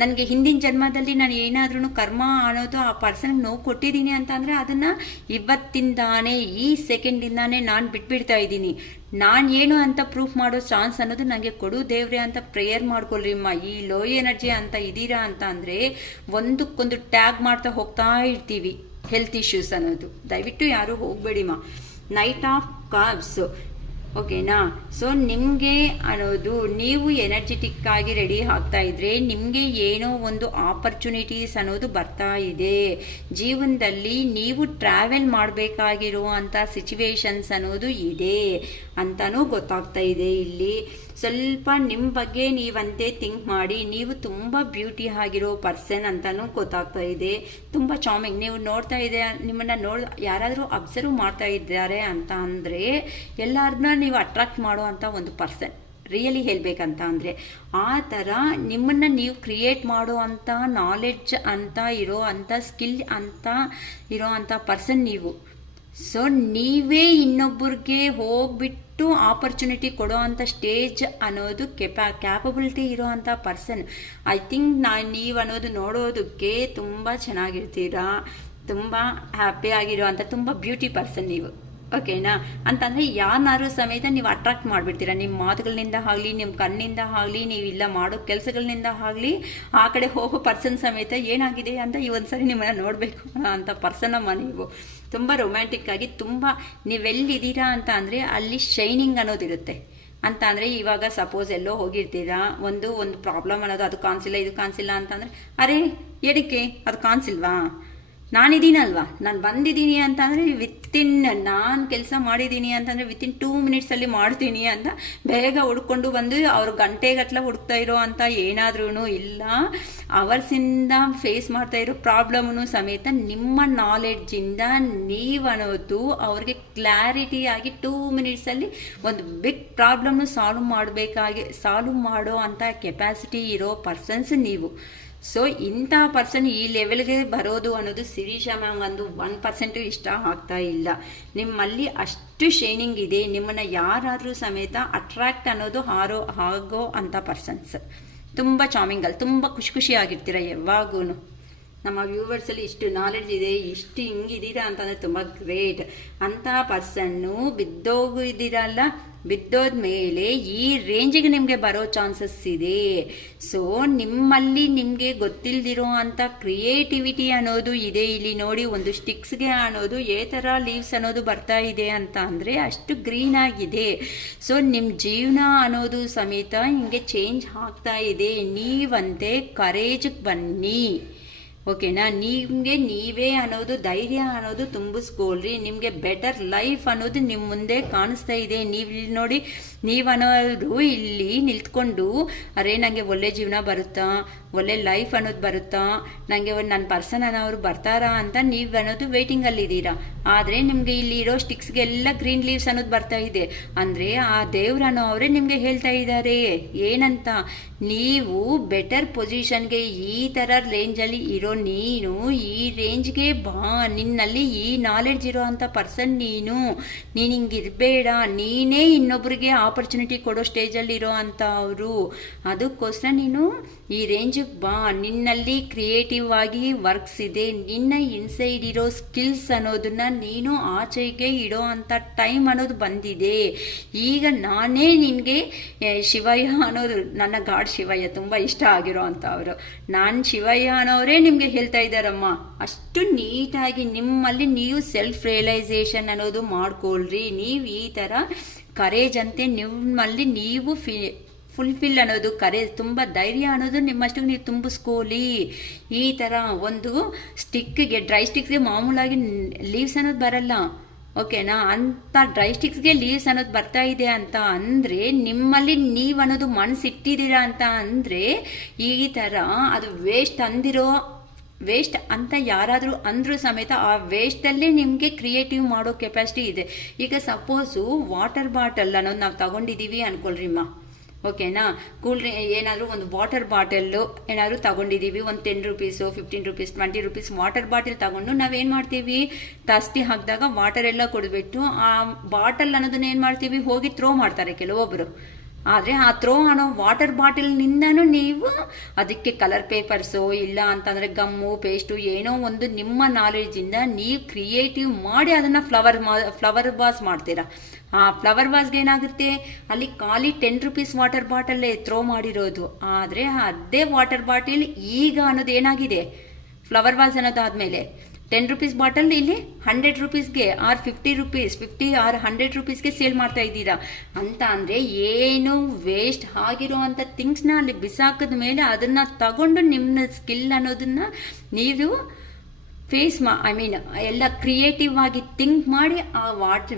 ನನಗೆ ಹಿಂದಿನ ಜನ್ಮದಲ್ಲಿ ನಾನು ಏನಾದ್ರೂ ಕರ್ಮ ಅನ್ನೋದು ಆ ಪರ್ಸನ್ಗೆ ನೋವು ಕೊಟ್ಟಿದ್ದೀನಿ ಅಂತ ಅಂದರೆ ಅದನ್ನು ಇವತ್ತಿಂದಾನೇ ಈ ಸೆಕೆಂಡಿಂದಾನೇ ನಾನು ಬಿಟ್ಬಿಡ್ತಾ ಇದ್ದೀನಿ. ನಾನು ಏನು ಅಂತ ಪ್ರೂಫ್ ಮಾಡೋ ಚಾನ್ಸ್ ಅನ್ನೋದು ನನಗೆ ಕೊಡು ದೇವ್ರೆ ಅಂತ ಪ್ರೇಯರ್ ಮಾಡ್ಕೊಳ್ರಿ ಅಮ್ಮ. ಈ ಲೋ ಎನರ್ಜಿ ಅಂತ ಇದ್ದೀರಾ ಅಂತ ಅಂದರೆ ಒಂದಕ್ಕೊಂದು ಟ್ಯಾಗ್ ಮಾಡ್ತಾ ಹೋಗ್ತಾ ಇರ್ತೀವಿ ಹೆಲ್ತ್ ಇಶ್ಯೂಸ್ ಅನ್ನೋದು. ದಯವಿಟ್ಟು ಯಾರೂ ಹೋಗಬೇಡಿಮ್ಮ. ನೈಟ್ ಆಫ್ ಕಪ್ಸ್, ಓಕೆನಾ? ಸೊ ನಿಮಗೆ ಅನ್ನೋದು ನೀವು ಎನರ್ಜೆಟಿಕ್ ಆಗಿ ರೆಡಿ ಆಗ್ತಾ ಇದ್ರೆ ನಿಮಗೆ ಏನೋ ಒಂದು ಆಪರ್ಚುನಿಟೀಸ್ ಅನ್ನೋದು ಬರ್ತಾ ಇದೆ ಜೀವನದಲ್ಲಿ. ನೀವು ಟ್ರಾವೆಲ್ ಮಾಡಬೇಕಾಗಿರುವಂಥ ಸಿಚುವೇಶನ್ಸ್ ಅನ್ನೋದು ಇದೆ ಅಂತಲೂ ಗೊತ್ತಾಗ್ತಾ ಇದೆ. ಇಲ್ಲಿ ಸ್ವಲ್ಪ ನಿಮ್ಮ ಬಗ್ಗೆ ನೀವಂತೆ ಥಿಂಕ್ ಮಾಡಿ. ನೀವು ತುಂಬ ಬ್ಯೂಟಿ ಆಗಿರೋ ಪರ್ಸನ್ ಅಂತಲೂ ಗೊತ್ತಾಗ್ತಾ ಇದೆ. ತುಂಬ ಚಾಮಿಂಗ್, ನೀವು ನೋಡ್ತಾ ಇದೆ, ನಿಮ್ಮನ್ನು ಯಾರಾದರೂ ಅಬ್ಸರ್ವ್ ಮಾಡ್ತಾ ಇದ್ದಾರೆ ಅಂತ ಅಂದರೆ ಎಲ್ಲರನ್ನ ನೀವು ಅಟ್ರಾಕ್ಟ್ ಮಾಡುವಂಥ ಒಂದು ಪರ್ಸನ್. ರಿಯಲಿ ಹೇಳಬೇಕಂತ ಅಂದರೆ ಆ ಥರ ನಿಮ್ಮನ್ನು ನೀವು ಕ್ರಿಯೇಟ್ ಮಾಡುವಂಥ ನಾಲೆಡ್ಜ್ ಅಂತ ಇರೋ ಅಂಥ ಸ್ಕಿಲ್ ಅಂತ ಇರೋ ಅಂಥ ಪರ್ಸನ್ ನೀವು. ಸೊ ನೀವೇ ಇನ್ನೊಬ್ಬರಿಗೆ ಹೋಗ್ಬಿಟ್ಟು ಆಪರ್ಚುನಿಟಿ ಕೊಡೋ ಅಂಥ ಸ್ಟೇಜ್ ಅನ್ನೋದು ಕ್ಯಾಪಬಿಲಿಟಿ ಇರೋ ಅಂಥ ಪರ್ಸನ್. ಐ ಥಿಂಕ್ ನೀವು ಅನ್ನೋದು ನೋಡೋದಕ್ಕೆ ತುಂಬ ಚೆನ್ನಾಗಿರ್ತೀರಾ, ತುಂಬ ಹ್ಯಾಪಿ ಆಗಿರೋ ಅಂಥ ತುಂಬ ಬ್ಯೂಟಿ ಪರ್ಸನ್ ನೀವು. ಓಕೆನಾ? ಅಂತಂದರೆ ಯಾರನ್ನಾರು ಸಮೇತ ನೀವು ಅಟ್ರಾಕ್ಟ್ ಮಾಡಿಬಿಡ್ತೀರ. ನಿಮ್ಮ ಮಾತುಗಳಿಂದ ಆಗಲಿ, ನಿಮ್ಮ ಕಣ್ಣಿಂದ ಆಗಲಿ, ನೀವು ಇಲ್ಲ ಮಾಡೋ ಕೆಲಸಗಳಿಂದ ಆಗಲಿ, ಆ ಕಡೆ ಹೋಗೋ ಪರ್ಸನ್ ಸಮೇತ ಏನಾಗಿದೆ ಅಂತ ಈ ಒಂದ್ಸರಿ ನಿಮ್ಮನ್ನು ನೋಡಬೇಕು ಅಂತ ಪರ್ಸನಮ್ಮ ನೀವು. ತುಂಬ ರೊಮ್ಯಾಂಟಿಕ್ ಆಗಿ ತುಂಬ ನೀವೆಲ್ಲಿದ್ದೀರಾ ಅಂತ ಅಂದರೆ ಅಲ್ಲಿ ಶೈನಿಂಗ್ ಅನ್ನೋದಿರುತ್ತೆ. ಅಂತ ಅಂದರೆ ಇವಾಗ ಸಪೋಸ್ ಎಲ್ಲೋ ಹೋಗಿರ್ತೀರಾ, ಒಂದು ಪ್ರಾಬ್ಲಮ್ ಅನ್ನೋದು ಅದು ಕಾಣಿಸಿಲ್ಲ ಇದು ಕಾಣಿಸಿಲ್ಲ ಅಂತಂದರೆ ಅರೆ ಏನಕ್ಕೆ ಅದು ಕಾಣಿಸಿಲ್ವಾ, ನಾನಿದ್ದೀನಲ್ವಾ, ನಾನು ಬಂದಿದ್ದೀನಿ ಅಂತಂದರೆ ವಿತಿನ್, ನಾನು ಕೆಲಸ ಮಾಡಿದ್ದೀನಿ ಅಂತಂದರೆ ವಿತಿನ್ 2 ಮಿನಿಟ್ಸಲ್ಲಿ ಮಾಡ್ತೀನಿ ಅಂತ ಬೇಗ ಹುಡ್ಕೊಂಡು ಬಂದು ಅವರು ಗಂಟೆಗಟ್ಟಲೆ ಹುಡುಕ್ತಾ ಇರೋ ಅಂತ ಏನಾದ್ರೂ ಇಲ್ಲ, ಅವರ್ಸಿಂದ ಫೇಸ್ ಮಾಡ್ತಾ ಇರೋ ಪ್ರಾಬ್ಲಮ್ನು ಸಮೇತ ನಿಮ್ಮ ನಾಲೆಡ್ಜಿಂದ ನೀವನ್ನೋದು ಅವ್ರಿಗೆ ಕ್ಲಾರಿಟಿಯಾಗಿ 2 ಮಿನಿಟ್ಸಲ್ಲಿ ಒಂದು ಬಿಗ್ ಪ್ರಾಬ್ಲಮ್ನು ಸಾಲ್ವ್ ಮಾಡೋ ಅಂಥ ಕೆಪಾಸಿಟಿ ಇರೋ ಪರ್ಸನ್ಸ್ ನೀವು. ಸೊ ಇಂಥ ಪರ್ಸನ್ ಈ ಲೆವೆಲ್ಗೆ ಬರೋದು ಅನ್ನೋದು ಶಿರೀಷಾ ಮ್ಯಾಮ್ ಒಂದು 1% ಇಷ್ಟ ಆಗ್ತಾ ಇಲ್ಲ. ನಿಮ್ಮಲ್ಲಿ ಅಷ್ಟು ಶೈನಿಂಗ್ ಇದೆ, ನಿಮ್ಮನ್ನು ಯಾರಾದರೂ ಸಮೇತ ಅಟ್ರಾಕ್ಟ್ ಅನ್ನೋದು ಆಗೋ ಅಂಥ ಪರ್ಸನ್ಸ್. ತುಂಬ ಚಾಮಿಂಗಲ್, ತುಂಬ ಖುಷಿಯಾಗಿರ್ತೀರ ಯಾವಾಗೂ. ನಮ್ಮ ವ್ಯೂವರ್ಸಲ್ಲಿ ಇಷ್ಟು ನಾಲೆಡ್ಜ್ ಇದೆ, ಇಷ್ಟು ಹಿಂಗಿದ್ದೀರಾ ಅಂತಂದರೆ ತುಂಬ ಗ್ರೇಟ್. ಅಂಥ ಪರ್ಸನ್ನು ಬಿದ್ದೋಗಿದ್ದೀರಲ್ಲ, ಬಿದ್ದೋದ್ಮೇಲೆ ಈ ರೇಂಜಿಗೆ ನಿಮಗೆ ಬರೋ ಚಾನ್ಸಸ್ ಇದೆ. ಸೊ ನಿಮ್ಮಲ್ಲಿ ನಿಮಗೆ ಗೊತ್ತಿಲ್ಲದಿರೋ ಅಂಥ ಕ್ರಿಯೇಟಿವಿಟಿ ಅನ್ನೋದು ಇದೆ. ಇಲ್ಲಿ ನೋಡಿ, ಒಂದು ಸ್ಟಿಕ್ಸ್ಗೆ ಅನ್ನೋದು ಥರ ಲೀವ್ಸ್ ಅನ್ನೋದು ಬರ್ತಾ ಇದೆ ಅಂತ ಅಂದರೆ ಅಷ್ಟು ಗ್ರೀನ್ ಆಗಿದೆ. ಸೊ ನಿಮ್ಮ ಜೀವನ ಅನ್ನೋದು ಸಮೇತ ಹಿಂಗೆ ಚೇಂಜ್ ಆಗ್ತಾ ಇದೆ. ನೀವಂತೆ ಕರೇಜ್ಗೆ ಬನ್ನಿ, ಓಕೆನಾ. ನಿಮಗೆ ನೀವೇ ಅನ್ನೋದು ಧೈರ್ಯ ಅನ್ನೋದು ತುಂಬಿಸ್ಕೊಳ್ರಿ. ನಿಮಗೆ ಬೆಟರ್ ಲೈಫ್ ಅನ್ನೋದು ನಿಮ್ಮ ಮುಂದೆ ಕಾಣಿಸ್ತಾ ಇದೆ. ನೀವು ಇಲ್ಲಿ ನೋಡಿ, ನೀವನ್ನೋರು ಇಲ್ಲಿ ನಿಂತ್ಕೊಂಡು ಅರೇ ನನಗೆ ಒಳ್ಳೆ ಜೀವನ ಬರುತ್ತಾ, ಒಳ್ಳೆ ಲೈಫ್ ಅನ್ನೋದು ಬರುತ್ತಾ, ನನಗೆ ನನ್ನ ಪರ್ಸನ್ ಅನ್ನೋರು ಬರ್ತಾರಾ ಅಂತ ನೀವು ಅನ್ನೋದು ವೇಟಿಂಗಲ್ಲಿದ್ದೀರಾ. ಆದರೆ ನಿಮಗೆ ಇಲ್ಲಿ ಇರೋ ಸ್ಟಿಕ್ಸ್ಗೆಲ್ಲ ಗ್ರೀನ್ ಲೀವ್ಸ್ ಅನ್ನೋದು ಬರ್ತಾ ಇದೆ. ಅಂದರೆ ಆ ದೇವ್ರನ್ನೋ ಅವರೇ ನಿಮಗೆ ಹೇಳ್ತಾ ಇದ್ದಾರೆ ಏನಂತ, ನೀವು ಬೆಟರ್ ಪೊಸಿಷನ್ಗೆ, ಈ ಥರ ರೇಂಜಲ್ಲಿ ಇರೋ ನೀನು ಈ ರೇಂಜ್ಗೆ ಬಾ, ನಿನ್ನಲ್ಲಿ ಈ ನಾಲೆಡ್ಜ್ ಇರೋ ಅಂಥ ಪರ್ಸನ್ ನೀನು ಹಿಂಗಿರಬೇಡ, ನೀನೇ ಇನ್ನೊಬ್ರಿಗೆ ಆಪರ್ಚುನಿಟಿ ಕೊಡೋ ಸ್ಟೇಜಲ್ಲಿ ಇರೋ ಅಂಥ ಅವರು. ಅದಕ್ಕೋಸ್ಕರ ನೀನು ಈ ರೇಂಜಿಗೆ ಬಾ, ನಿನ್ನಲ್ಲಿ ಕ್ರಿಯೇಟಿವ್ ಆಗಿ ವರ್ಕ್ಸ್ ಇದೆ, ನಿನ್ನ ಇನ್ಸೈಡ್ ಇರೋ ಸ್ಕಿಲ್ಸ್ ಅನ್ನೋದನ್ನ ನೀನು ಆಚೆಗೆ ಇಡೋ ಅಂಥ ಟೈಮ್ ಅನ್ನೋದು ಬಂದಿದೆ. ಈಗ ನಾನೇ ನಿನಗೆ ಶಿವಯ್ಯ ಅನ್ನೋದು, ನನ್ನ ಗಾಡ್ ಶಿವಯ್ಯ ತುಂಬ ಇಷ್ಟ ಆಗಿರೋ ಅಂಥವ್ರು, ನಾನು ಶಿವಯ್ಯ ಅನ್ನೋರೇ ನಿಮಗೆ ಹೇಳ್ತಾ ಇದ್ದಾರಮ್ಮ. ಅಷ್ಟು ನೀಟಾಗಿ ನಿಮ್ಮಲ್ಲಿ ನೀವು ಸೆಲ್ಫ್ ರಿಯಲೈಸೇಷನ್ ಅನ್ನೋದು ಮಾಡ್ಕೊಳ್ರಿ. ನೀವು ಈ ಥರ ಕರೇಜ್ ಅಂತೆ ನಿಮ್ಮಲ್ಲಿ ನೀವು ಫುಲ್ಫಿಲ್ ಅನ್ನೋದು, ಕರೇಜ್, ತುಂಬ ಧೈರ್ಯ ಅನ್ನೋದು ನಿಮ್ಮಷ್ಟು ನೀವು ತುಂಬಿಸ್ಕೊಳ್ಳಿ. ಈ ಥರ ಒಂದು ಸ್ಟಿಕ್ಗೆ, ಡ್ರೈ ಸ್ಟಿಕ್ಸ್ಗೆ ಮಾಮೂಲಾಗಿ ಲೀವ್ಸ್ ಅನ್ನೋದು ಬರಲ್ಲ, ಓಕೆನಾ. ಅಂಥ ಡ್ರೈ ಸ್ಟಿಕ್ಸ್ಗೆ ಲೀವ್ಸ್ ಅನ್ನೋದು ಬರ್ತಾ ಇದೆ ಅಂತ ಅಂದರೆ ನಿಮ್ಮಲ್ಲಿ ನೀವು ಅನ್ನೋದು ಮನಸ್ಸಿಟ್ಟಿದ್ದೀರಾ ಅಂತ ಅಂದರೆ ಈ ಥರ ಅದು ವೇಸ್ಟ್ ಅಂತ ಯಾರಾದರೂ ಅಂದರೂ ಸಮೇತ ಆ ವೇಸ್ಟಲ್ಲೇ ನಿಮಗೆ ಕ್ರಿಯೇಟಿವ್ ಮಾಡೋ ಕೆಪಾಸಿಟಿ ಇದೆ. ಈಗ ಸಪೋಸು ವಾಟರ್ ಬಾಟಲ್ ಅನ್ನೋದು ನಾವು ತಗೊಂಡಿದ್ದೀವಿ ಅನ್ಕೊಳ್ರಿಮ್ಮ, ಓಕೆನಾ. ಏನಾದರೂ ಒಂದು ವಾಟರ್ ಬಾಟಲ್ಲು ಏನಾದರೂ ತಗೊಂಡಿದ್ದೀವಿ, ಒಂದು 10 rupees, 15 rupees, 20 rupees water bottle ತಗೊಂಡು ನಾವೇನು ಮಾಡ್ತೀವಿ, ತಸ್ತಿ ಹಾಕಿದಾಗ ವಾಟರ್ ಎಲ್ಲ ಕುಡಿದ್ಬಿಟ್ಟು ಆ ಬಾಟಲ್ ಅನ್ನೋದನ್ನ ಏನು ಮಾಡ್ತೀವಿ, ಹೋಗಿ ಥ್ರೋ ಮಾಡ್ತಾರೆ ಕೆಲವೊಬ್ಬರು. ಆದರೆ ಆ ಥ್ರೋ ಅನ್ನೋ ವಾಟರ್ ಬಾಟಲ್ನಿಂದನೂ ನೀವು ಅದಕ್ಕೆ ಕಲರ್ ಪೇಪರ್ಸು ಇಲ್ಲ ಅಂತಂದರೆ ಗಮ್ಮು, ಪೇಸ್ಟು ಏನೋ ಒಂದು ನಿಮ್ಮ ನಾಲೆಡ್ಜಿಂದ ನೀವು ಕ್ರಿಯೇಟಿವ್ ಮಾಡಿ ಅದನ್ನು ಫ್ಲವರ್ ವಾಸ್ ಮಾಡ್ತೀರಾ. ಆ ಫ್ಲವರ್ ವಾಸ್ಗೆ ಏನಾಗುತ್ತೆ, ಅಲ್ಲಿ ಖಾಲಿ 10 ರೂಪೀಸ್ ವಾಟರ್ ಬಾಟಲ್ಲೇ ಥ್ರೋ ಮಾಡಿರೋದು. ಆದರೆ ಅದೇ ವಾಟರ್ ಬಾಟಲ್ ಈಗ ಅನ್ನೋದು ಏನಾಗಿದೆ, ಫ್ಲವರ್ ವಾಸ್ ಅನ್ನೋದಾದಮೇಲೆ 10 ರೂಪೀಸ್ ಬಾಟಲ್ ಇಲ್ಲಿ 100 ರೂಪೀಸ್ಗೆ ಆರ್ 50 ರೂಪೀಸ್, 50 ಆರ್ 100 ರೂಪೀಸ್ಗೆ ಸೇಲ್ ಮಾಡ್ತಾ ಇದ್ದೀರಾ ಅಂತ ಅಂದರೆ ಏನು ವೇಸ್ಟ್ ಆಗಿರೋ ಅಂಥ ಥಿಂಗ್ಸ್ನ ಅಲ್ಲಿ ಬಿಸಾಕಿದ ಮೇಲೆ ಅದನ್ನು ತಗೊಂಡು ನಿಮ್ಮ ಸ್ಕಿಲ್ ಅನ್ನೋದನ್ನು ನೀವು ಎಲ್ಲ ಕ್ರಿಯೇಟಿವ್ ಆಗಿ ಥಿಂಕ್ ಮಾಡಿ ಆ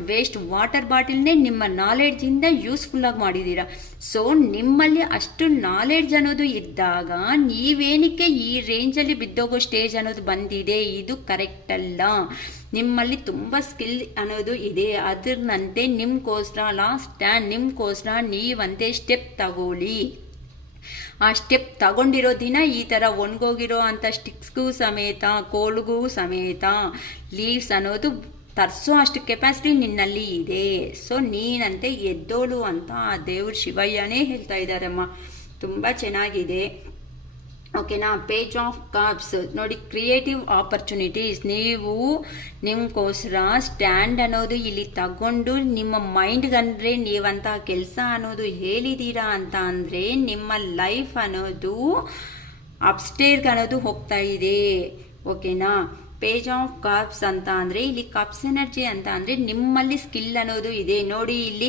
ವೇಸ್ಟ್ ವಾಟರ್ ಬಾಟಲ್ನೇ ನಿಮ್ಮ ನಾಲೆಡ್ಜಿಂದ ಯೂಸ್ಫುಲ್ಲಾಗಿ ಮಾಡಿದ್ದೀರಾ. ಸೊ ನಿಮ್ಮಲ್ಲಿ ಅಷ್ಟು ನಾಲೆಡ್ಜ್ ಅನ್ನೋದು ಇದ್ದಾಗ ನೀವೇನಕ್ಕೆ ಈ ರೇಂಜಲ್ಲಿ ಬಿದ್ದೋಗೋ ಸ್ಟೇಜ್ ಅನ್ನೋದು ಬಂದಿದೆ, ಇದು ಕರೆಕ್ಟ್ ಅಲ್ಲ. ನಿಮ್ಮಲ್ಲಿ ತುಂಬ ಸ್ಕಿಲ್ ಅನ್ನೋದು ಇದೆ, ಅದರಂತೆ ನಿಮ್ಗೋಸ್ಕರ ಲಾಸ್ಟ್ ಸ್ಟ್ಯಾಂಡ್, ನಿಮ್ಗೋಸ್ಕರ ನೀವಂತೆ ಸ್ಟೆಪ್ ತಗೊಳ್ಳಿ. ಆ ಸ್ಟೆಪ್ ತಗೊಂಡಿರೋ ದಿನ ಈ ಥರ ಒಣಗೋಗಿರೋ ಅಂಥ ಸ್ಟಿಕ್ಸ್ಗೂ ಸಮೇತ, ಕೋಲ್ಗೂ ಸಮೇತ ಲೀವ್ಸ್ ಅನ್ನೋದು ತರಿಸೋ ಅಷ್ಟು ಕೆಪಾಸಿಟಿ ನಿನ್ನಲ್ಲಿ ಇದೆ. ಸೊ ನೀನಂತೆ ಎದ್ದೋಳು ಅಂತ ಆ ದೇವ್ರ ಶಿವಯ್ಯನೇ ಹೇಳ್ತಾ ಇದ್ದಾರಮ್ಮ. ತುಂಬ ಚೆನ್ನಾಗಿದೆ, ಓಕೆನಾ. ಪೇಜ್ ಆಫ್ ಕಪ್ಸ್ ನೋಡಿ, ಕ್ರಿಯೇಟಿವ್ ಆಪರ್ಚುನಿಟೀಸ್. ನೀವು ನಿಮ್ಗೋಸ್ಕರ ಸ್ಟ್ಯಾಂಡ್ ಅನ್ನೋದು ಇಲ್ಲಿ ತಗೊಂಡು ನಿಮ್ಮ ಮೈಂಡ್ಗಂದ್ರೆ ನೀವಂತ ಕೆಲಸ ಅನ್ನೋದು ಹೇಳಿದ್ದೀರಾ ಅಂತ ಅಂದರೆ ನಿಮ್ಮ ಲೈಫ್ ಅನ್ನೋದು ಅಪ್ಸ್ಟೇರ್ಗೆ ಅನ್ನೋದು ಹೋಗ್ತಾ ಇದೆ, ಓಕೆನಾ. ಪೇಜ್ ಆಫ್ ಕಪ್ಸ್ ಅಂತ ಅಂದರೆ ಇಲ್ಲಿ ಕಪ್ಸ್ ಎನರ್ಜಿ ಅಂತ ಅಂದರೆ ನಿಮ್ಮಲ್ಲಿ ಸ್ಕಿಲ್ ಅನ್ನೋದು ಇದೆ ನೋಡಿ. ಇಲ್ಲಿ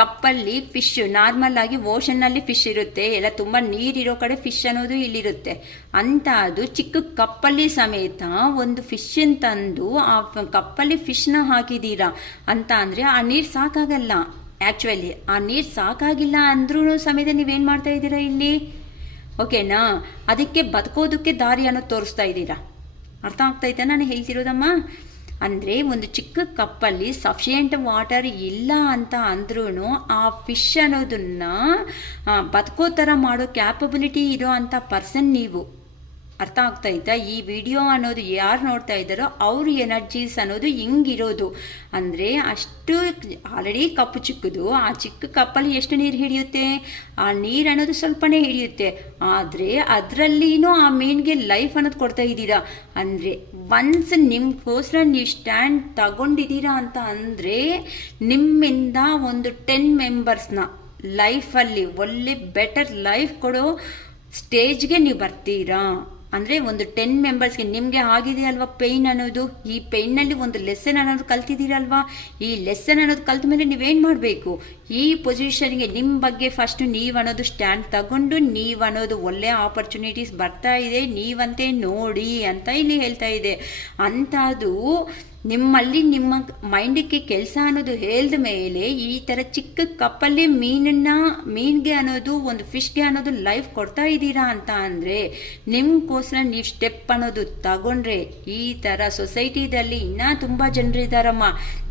ಕಪ್ಪಲ್ಲಿ ಫಿಶ್ ನಾರ್ಮಲ್ ಆಗಿ ಓಷನ್ನಲ್ಲಿ ಫಿಶ್ ಇರುತ್ತೆ, ಎಲ್ಲ ತುಂಬ ನೀರಿರೋ ಕಡೆ ಫಿಶ್ ಅನ್ನೋದು ಇಲ್ಲಿರುತ್ತೆ ಅಂತ. ಅದು ಚಿಕ್ಕ ಕಪ್ಪಲ್ಲಿ ಸಮೇತ ಒಂದು ಫಿಶ್ ತಂದು ಆ ಕಪ್ಪಲ್ಲಿ ಫಿಶ್ನ ಹಾಕಿದ್ದೀರಾ ಅಂತ ಅಂದರೆ ಆ ನೀರು ಸಾಕಾಗಲ್ಲ. ಆ್ಯಕ್ಚುಲಿ ಆ ನೀರು ಸಾಕಾಗಿಲ್ಲ ಅಂದ್ರೂ ಸಮೇತ ನೀವೇನು ಮಾಡ್ತಾ ಇದ್ದೀರಾ ಇಲ್ಲಿ, ಓಕೆನಾ? ಅದಕ್ಕೆ ಬದುಕೋದಕ್ಕೆ ದಾರಿ ಅನ್ನೋದು ತೋರಿಸ್ತಾ ಇದ್ದೀರಾ. ಅರ್ಥ ಆಗ್ತೈತೆ ನಾನು ಹೇಳ್ತಿರೋದಮ್ಮ? ಅಂದರೆ ಒಂದು ಚಿಕ್ಕ ಕಪ್ಪಲ್ಲಿ ಸಫಿಷಿಯೆಂಟ್ ವಾಟರ್ ಇಲ್ಲ ಅಂತ ಅಂದ್ರೂ ಆ ಫಿಶ್ ಅನ್ನೋದನ್ನ ಬದುಕೋ ಥರ ಮಾಡೋ ಕ್ಯಾಪಬಿಲಿಟಿ ಇರೋ ಅಂಥ ಪರ್ಸನ್ ನೀವು. ಅರ್ಥ ಆಗ್ತಾಯಿತಾ? ಈ ವಿಡಿಯೋ ಅನ್ನೋದು ಯಾರು ನೋಡ್ತಾ ಇದ್ದಾರೋ ಅವ್ರ ಎನರ್ಜೀಸ್ ಅನ್ನೋದು ಹಿಂಗಿರೋದು. ಅಂದರೆ ಅಷ್ಟು ಆಲ್ರೆಡಿ ಕಪ್ಪು ಚಿಕ್ಕದು, ಆ ಚಿಕ್ಕ ಕಪ್ಪಲ್ಲಿ ಎಷ್ಟು ನೀರು ಹಿಡಿಯುತ್ತೆ? ಆ ನೀರು ಅನ್ನೋದು ಸ್ವಲ್ಪನೇ ಹಿಡಿಯುತ್ತೆ, ಆದರೆ ಅದರಲ್ಲಿನೂ ಆ ಮೀನಿಗೆ ಲೈಫ್ ಅನ್ನೋದು ಕೊಡ್ತಾ ಇದ್ದೀರಾ. ಅಂದರೆ ಒನ್ಸ್ ನಿಮ್ಗೋಸ್ಕರ ನೀವು ಸ್ಟ್ಯಾಂಡ್ ತಗೊಂಡಿದ್ದೀರಾ ಅಂತ ಅಂದರೆ ನಿಮ್ಮಿಂದ ಒಂದು 10 ಮೆಂಬರ್ಸ್ನ ಲೈಫಲ್ಲಿ ಒಳ್ಳೆ ಬೆಟರ್ ಲೈಫ್ ಕೊಡೋ ಸ್ಟೇಜ್ಗೆ ನೀವು ಬರ್ತೀರಾ. ಅಂದರೆ ಒಂದು 10 ಮೆಂಬರ್ಸ್ಗೆ ನಿಮಗೆ ಆಗಿದೆ ಅಲ್ವಾ ಪೇಯ್ನ್ ಅನ್ನೋದು, ಈ ಪೇಯ್ನಲ್ಲಿ ಒಂದು ಲೆಸನ್ ಅನ್ನೋದು ಕಲ್ತಿದ್ದೀರಲ್ವಾ. ಈ ಲೆಸನ್ ಅನ್ನೋದು ಕಲ್ತ ಮೇಲೆ ನೀವೇನು ಮಾಡಬೇಕು, ಈ ಪೊಸಿಷನ್ಗೆ ನಿಮ್ಮ ಬಗ್ಗೆ ಫಸ್ಟು ನೀವು ಅನ್ನೋದು ಸ್ಟ್ಯಾಂಡ್ ತಗೊಂಡು ನೀವು ಅನ್ನೋದು ಒಳ್ಳೆ ಆಪರ್ಚುನಿಟೀಸ್ ಬರ್ತಾ ಇದೆ ನೀವಂತೆ ನೋಡಿ ಅಂತ ಇಲ್ಲಿ ಹೇಳ್ತಾ ಇದೆ. ಅಂಥದ್ದು ನಿಮ್ಮಲ್ಲಿ ನಿಮ್ಮ ಮೈಂಡಿಗೆ ಕೆಲಸ ಅನ್ನೋದು ಹೇಳಿದ ಮೇಲೆ ಈ ಥರ ಚಿಕ್ಕ ಕಪ್ಪಲ್ಲಿ ಮೀನಿಗೆ ಅನ್ನೋದು ಒಂದು ಫಿಶ್ಗೆ ಅನ್ನೋದು ಲೈಫ್ ಕೊಡ್ತಾ ಇದ್ದೀರಾ ಅಂತ ಅಂದರೆ ನಿಮ್ಗೋಸ್ಕರ ನೀವು ಸ್ಟೆಪ್ ಅನ್ನೋದು ತಗೊಂಡ್ರೆ ಈ ಥರ ಸೊಸೈಟಿದಲ್ಲಿ ಇನ್ನೂ ತುಂಬ ಜನರಿದ್ದಾರಮ್ಮ,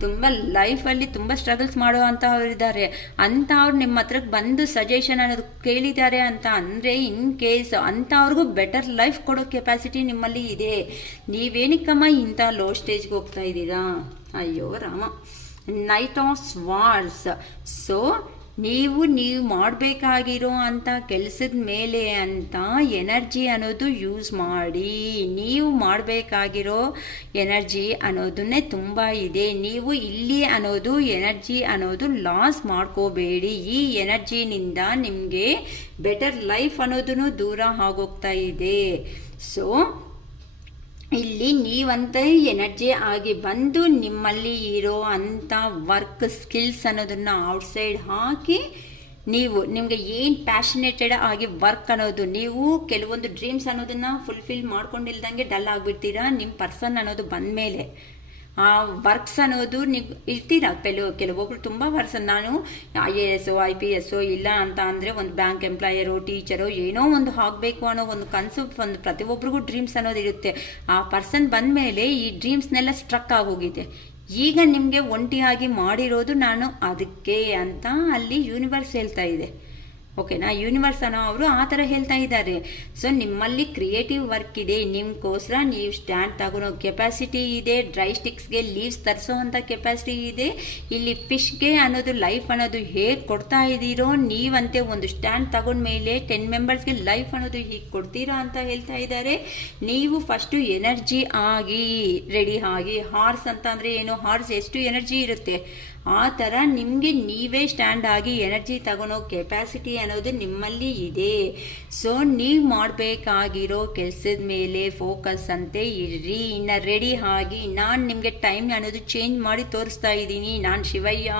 ತುಂಬ ಲೈಫಲ್ಲಿ ತುಂಬ ಸ್ಟ್ರಗಲ್ಸ್ ಮಾಡೋ ಅಂಥವ್ರಿದ್ದಾರೆ. ಅಂಥವ್ರು ನಿಮ್ಮ ಹತ್ರಕ್ಕೆ ಬಂದು ಸಜೆಷನ್ ಅನ್ನೋದು ಕೇಳಿದ್ದಾರೆ ಅಂತ ಅಂದರೆ ಇನ್ ಕೇಸ್ ಅಂಥವ್ರಿಗೂ ಬೆಟರ್ ಲೈಫ್ ಕೊಡೋ ಕೆಪಾಸಿಟಿ ನಿಮ್ಮಲ್ಲಿ ಇದೆ. ನೀವೇನಕ್ಕಮ್ಮ ಇಂಥ ಲೋ ಸ್ಟೇಜ್ಗೆ ಹೋಗ್ತಾ ಇದ್ದೀರಾ? ಅಯ್ಯೋ Rama. Knight of swords. So ನೀವು ಮಾಡಬೇಕಾಗಿರೋ ಅಂಥ ಕೆಲಸದ ಮೇಲೆ ಅಂತ ಎನರ್ಜಿ ಅನ್ನೋದು ಯೂಸ್ ಮಾಡಿ. ನೀವು ಮಾಡಬೇಕಾಗಿರೋ ಎನರ್ಜಿ ಅನ್ನೋದನ್ನೇ ತುಂಬ ಇದೆ. ನೀವು ಇಲ್ಲಿ ಅನ್ನೋದು ಎನರ್ಜಿ ಅನ್ನೋದು ಲಾಸ್ ಮಾಡ್ಕೋಬೇಡಿ. ಈ ಎನರ್ಜಿನಿಂದ ನಿಮಗೆ ಬೆಟರ್ ಲೈಫ್ ಅನ್ನೋದನ್ನು ದೂರ ಆಗೋಗ್ತಾ ಇದೆ. ಸೊ ಇಲ್ಲಿ ನೀವಂತ ಎನರ್ಜಿ ಆಗಿ ಬಂದು ನಿಮ್ಮಲ್ಲಿ ಇರೋ ಅಂಥ ವರ್ಕ್ ಸ್ಕಿಲ್ಸ್ ಅನ್ನೋದನ್ನು ಔಟ್ಸೈಡ್ ಹಾಕಿ ನಿಮಗೆ ಏನು ಪ್ಯಾಷನೇಟೆಡ್ ಆಗಿ ವರ್ಕ್ ಅನ್ನೋದು, ನೀವು ಕೆಲವೊಂದು ಡ್ರೀಮ್ಸ್ ಅನ್ನೋದನ್ನು ಫುಲ್ಫಿಲ್ ಮಾಡ್ಕೊಂಡಿಲ್ದಂಗೆ ಡಲ್ ಆಗಿಬಿಡ್ತೀರಾ. ನಿಮ್ಮ ಪರ್ಸನ್ ಅನ್ನೋದು ಬಂದ ಮೇಲೆ ಆ ವರ್ಕ್ಸ್ ಅನ್ನೋದು ನೀವು ಇರ್ತೀರ. ಕೆಲವೊಬ್ರು ತುಂಬ ವರ್ಷ ನಾನು IAS IPS ಇಲ್ಲ ಅಂತ ಅಂದರೆ ಒಂದು ಬ್ಯಾಂಕ್ ಎಂಪ್ಲಾಯರು ಟೀಚರು ಏನೋ ಒಂದು ಆಗಬೇಕು ಅನ್ನೋ ಒಂದು ಕನ್ಸೆಪ್ಟ್ ಒಂದು ಪ್ರತಿಯೊಬ್ಬರಿಗೂ ಡ್ರೀಮ್ಸ್ ಅನ್ನೋದು ಇರುತ್ತೆ. ಆ ಪರ್ಸನ್ ಬಂದ ಮೇಲೆ ಈ ಡ್ರೀಮ್ಸ್ನೆಲ್ಲ ಸ್ಟ್ರಕ್ ಆಗೋಗಿದೆ. ಈಗ ನಿಮಗೆ ಒಂಟಿಯಾಗಿ ಮಾಡಿರೋದು ನಾನು ಅದಕ್ಕೆ ಅಂತ ಅಲ್ಲಿ ಯೂನಿವರ್ಸ್ ಹೇಳ್ತಾ ಇದೆ. ಓಕೆನಾ? ಯೂನಿವರ್ಸ್ ಅನ್ನೋ ಅವರು ಆ ಥರ ಹೇಳ್ತಾ ಇದ್ದಾರೆ. ಸೊ ನಿಮ್ಮಲ್ಲಿ ಕ್ರಿಯೇಟಿವ್ ವರ್ಕ್ ಇದೆ, ನಿಮ್ಗೋಸ್ಕರ ನೀವು ಸ್ಟ್ಯಾಂಡ್ ತಗೊಳ್ಳೋ ಕೆಪಾಸಿಟಿ ಇದೆ, ಡ್ರೈ ಸ್ಟಿಕ್ಸ್ಗೆ ಲೀವ್ಸ್ ತರಿಸೋ ಅಂಥ ಕೆಪಾಸಿಟಿ ಇದೆ. ಇಲ್ಲಿ ಫಿಶ್ಗೆ ಅನ್ನೋದು ಲೈಫ್ ಅನ್ನೋದು ಹೇಗೆ ಕೊಡ್ತಾ ಇದ್ದೀರೋ ನೀವಂತೆ ಒಂದು ಸ್ಟ್ಯಾಂಡ್ ತಗೊಂಡ್ಮೇಲೆ 10 ಮೆಂಬರ್ಸ್ಗೆ ಲೈಫ್ ಅನ್ನೋದು ಹೀಗೆ ಕೊಡ್ತೀರಾ ಅಂತ ಹೇಳ್ತಾ ಇದ್ದಾರೆ. ನೀವು ಫಸ್ಟು ಎನರ್ಜಿ ಆಗಿ ರೆಡಿ ಆಗಿ. ಹಾರ್ಸ್ ಅಂತ ಅಂದರೆ ಏನು, ಹಾರ್ಸ್ ಎಷ್ಟು ಎನರ್ಜಿ ಇರುತ್ತೆ ಆ ಥರ ನಿಮಗೆ ನೀವೇ ಸ್ಟ್ಯಾಂಡ್ ಆಗಿ ಎನರ್ಜಿ ತಗೊಳ್ಳೋ ಕೆಪಾಸಿಟಿ ಅನ್ನೋದು ನಿಮ್ಮಲ್ಲಿ ಇದೆ. ಸೊ ನೀವು ಮಾಡಬೇಕಾಗಿರೋ ಕೆಲಸದ ಮೇಲೆ ಫೋಕಸ್ ಅಂತೆ ಇರ್ರಿ. ಇನ್ನು ರೆಡಿ ಆಗಿ ನಾನು ನಿಮಗೆ ಟೈಮ್ ಅನ್ನೋದು ಚೇಂಜ್ ಮಾಡಿ ತೋರಿಸ್ತಾ ಇದ್ದೀನಿ. ನಾನು ಶಿವಯ್ಯ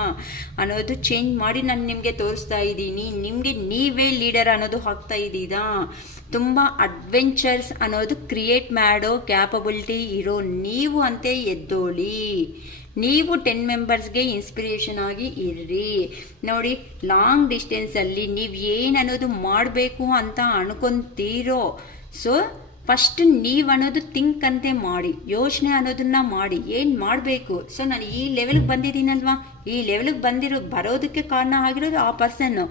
ಅನ್ನೋದು ಚೇಂಜ್ ಮಾಡಿ ನಾನು ನಿಮಗೆ ತೋರಿಸ್ತಾ ಇದ್ದೀನಿ. ನಿಮಗೆ ನೀವೇ ಲೀಡರ್ ಅನ್ನೋದು ಆಗ್ತಾ ಇದ್ದೀರಾ. ತುಂಬ ಅಡ್ವೆಂಚರ್ಸ್ ಅನ್ನೋದು ಕ್ರಿಯೇಟ್ ಮಾಡೋ ಕ್ಯಾಪಬಿಲಿಟಿ ಇರೋ ನೀವು ಅಂತೆ ಎದ್ದೋಳಿ. ನೀವು 10 ಮೆಂಬರ್ಸ್ಗೆ ಇನ್ಸ್ಪಿರೇಷನ್ ಆಗಿ ಇರ್ರಿ. ನೋಡಿ, ಲಾಂಗ್ ಡಿಸ್ಟೆನ್ಸಲ್ಲಿ ನೀವು ಏನು ಅನ್ನೋದು ಮಾಡಬೇಕು ಅಂತ ಅನ್ಕೊಂತೀರೋ ಸೊ ಫಸ್ಟ್ ನೀವು ಅನ್ನೋದು ಥಿಂಕ್ ಅಂತೆ ಮಾಡಿ, ಯೋಚನೆ ಅನ್ನೋದನ್ನ ಮಾಡಿ ಏನು ಮಾಡಬೇಕು. ಸೊ ನಾನು ಈ ಲೆವೆಲ್ಗೆ ಬಂದಿದ್ದೀನಲ್ವಾ, ಈ ಲೆವೆಲ್ಗೆ ಬರೋದಕ್ಕೆ ಕಾರಣ ಆಗಿರೋದು ಆ ಪರ್ಸನ್ನು.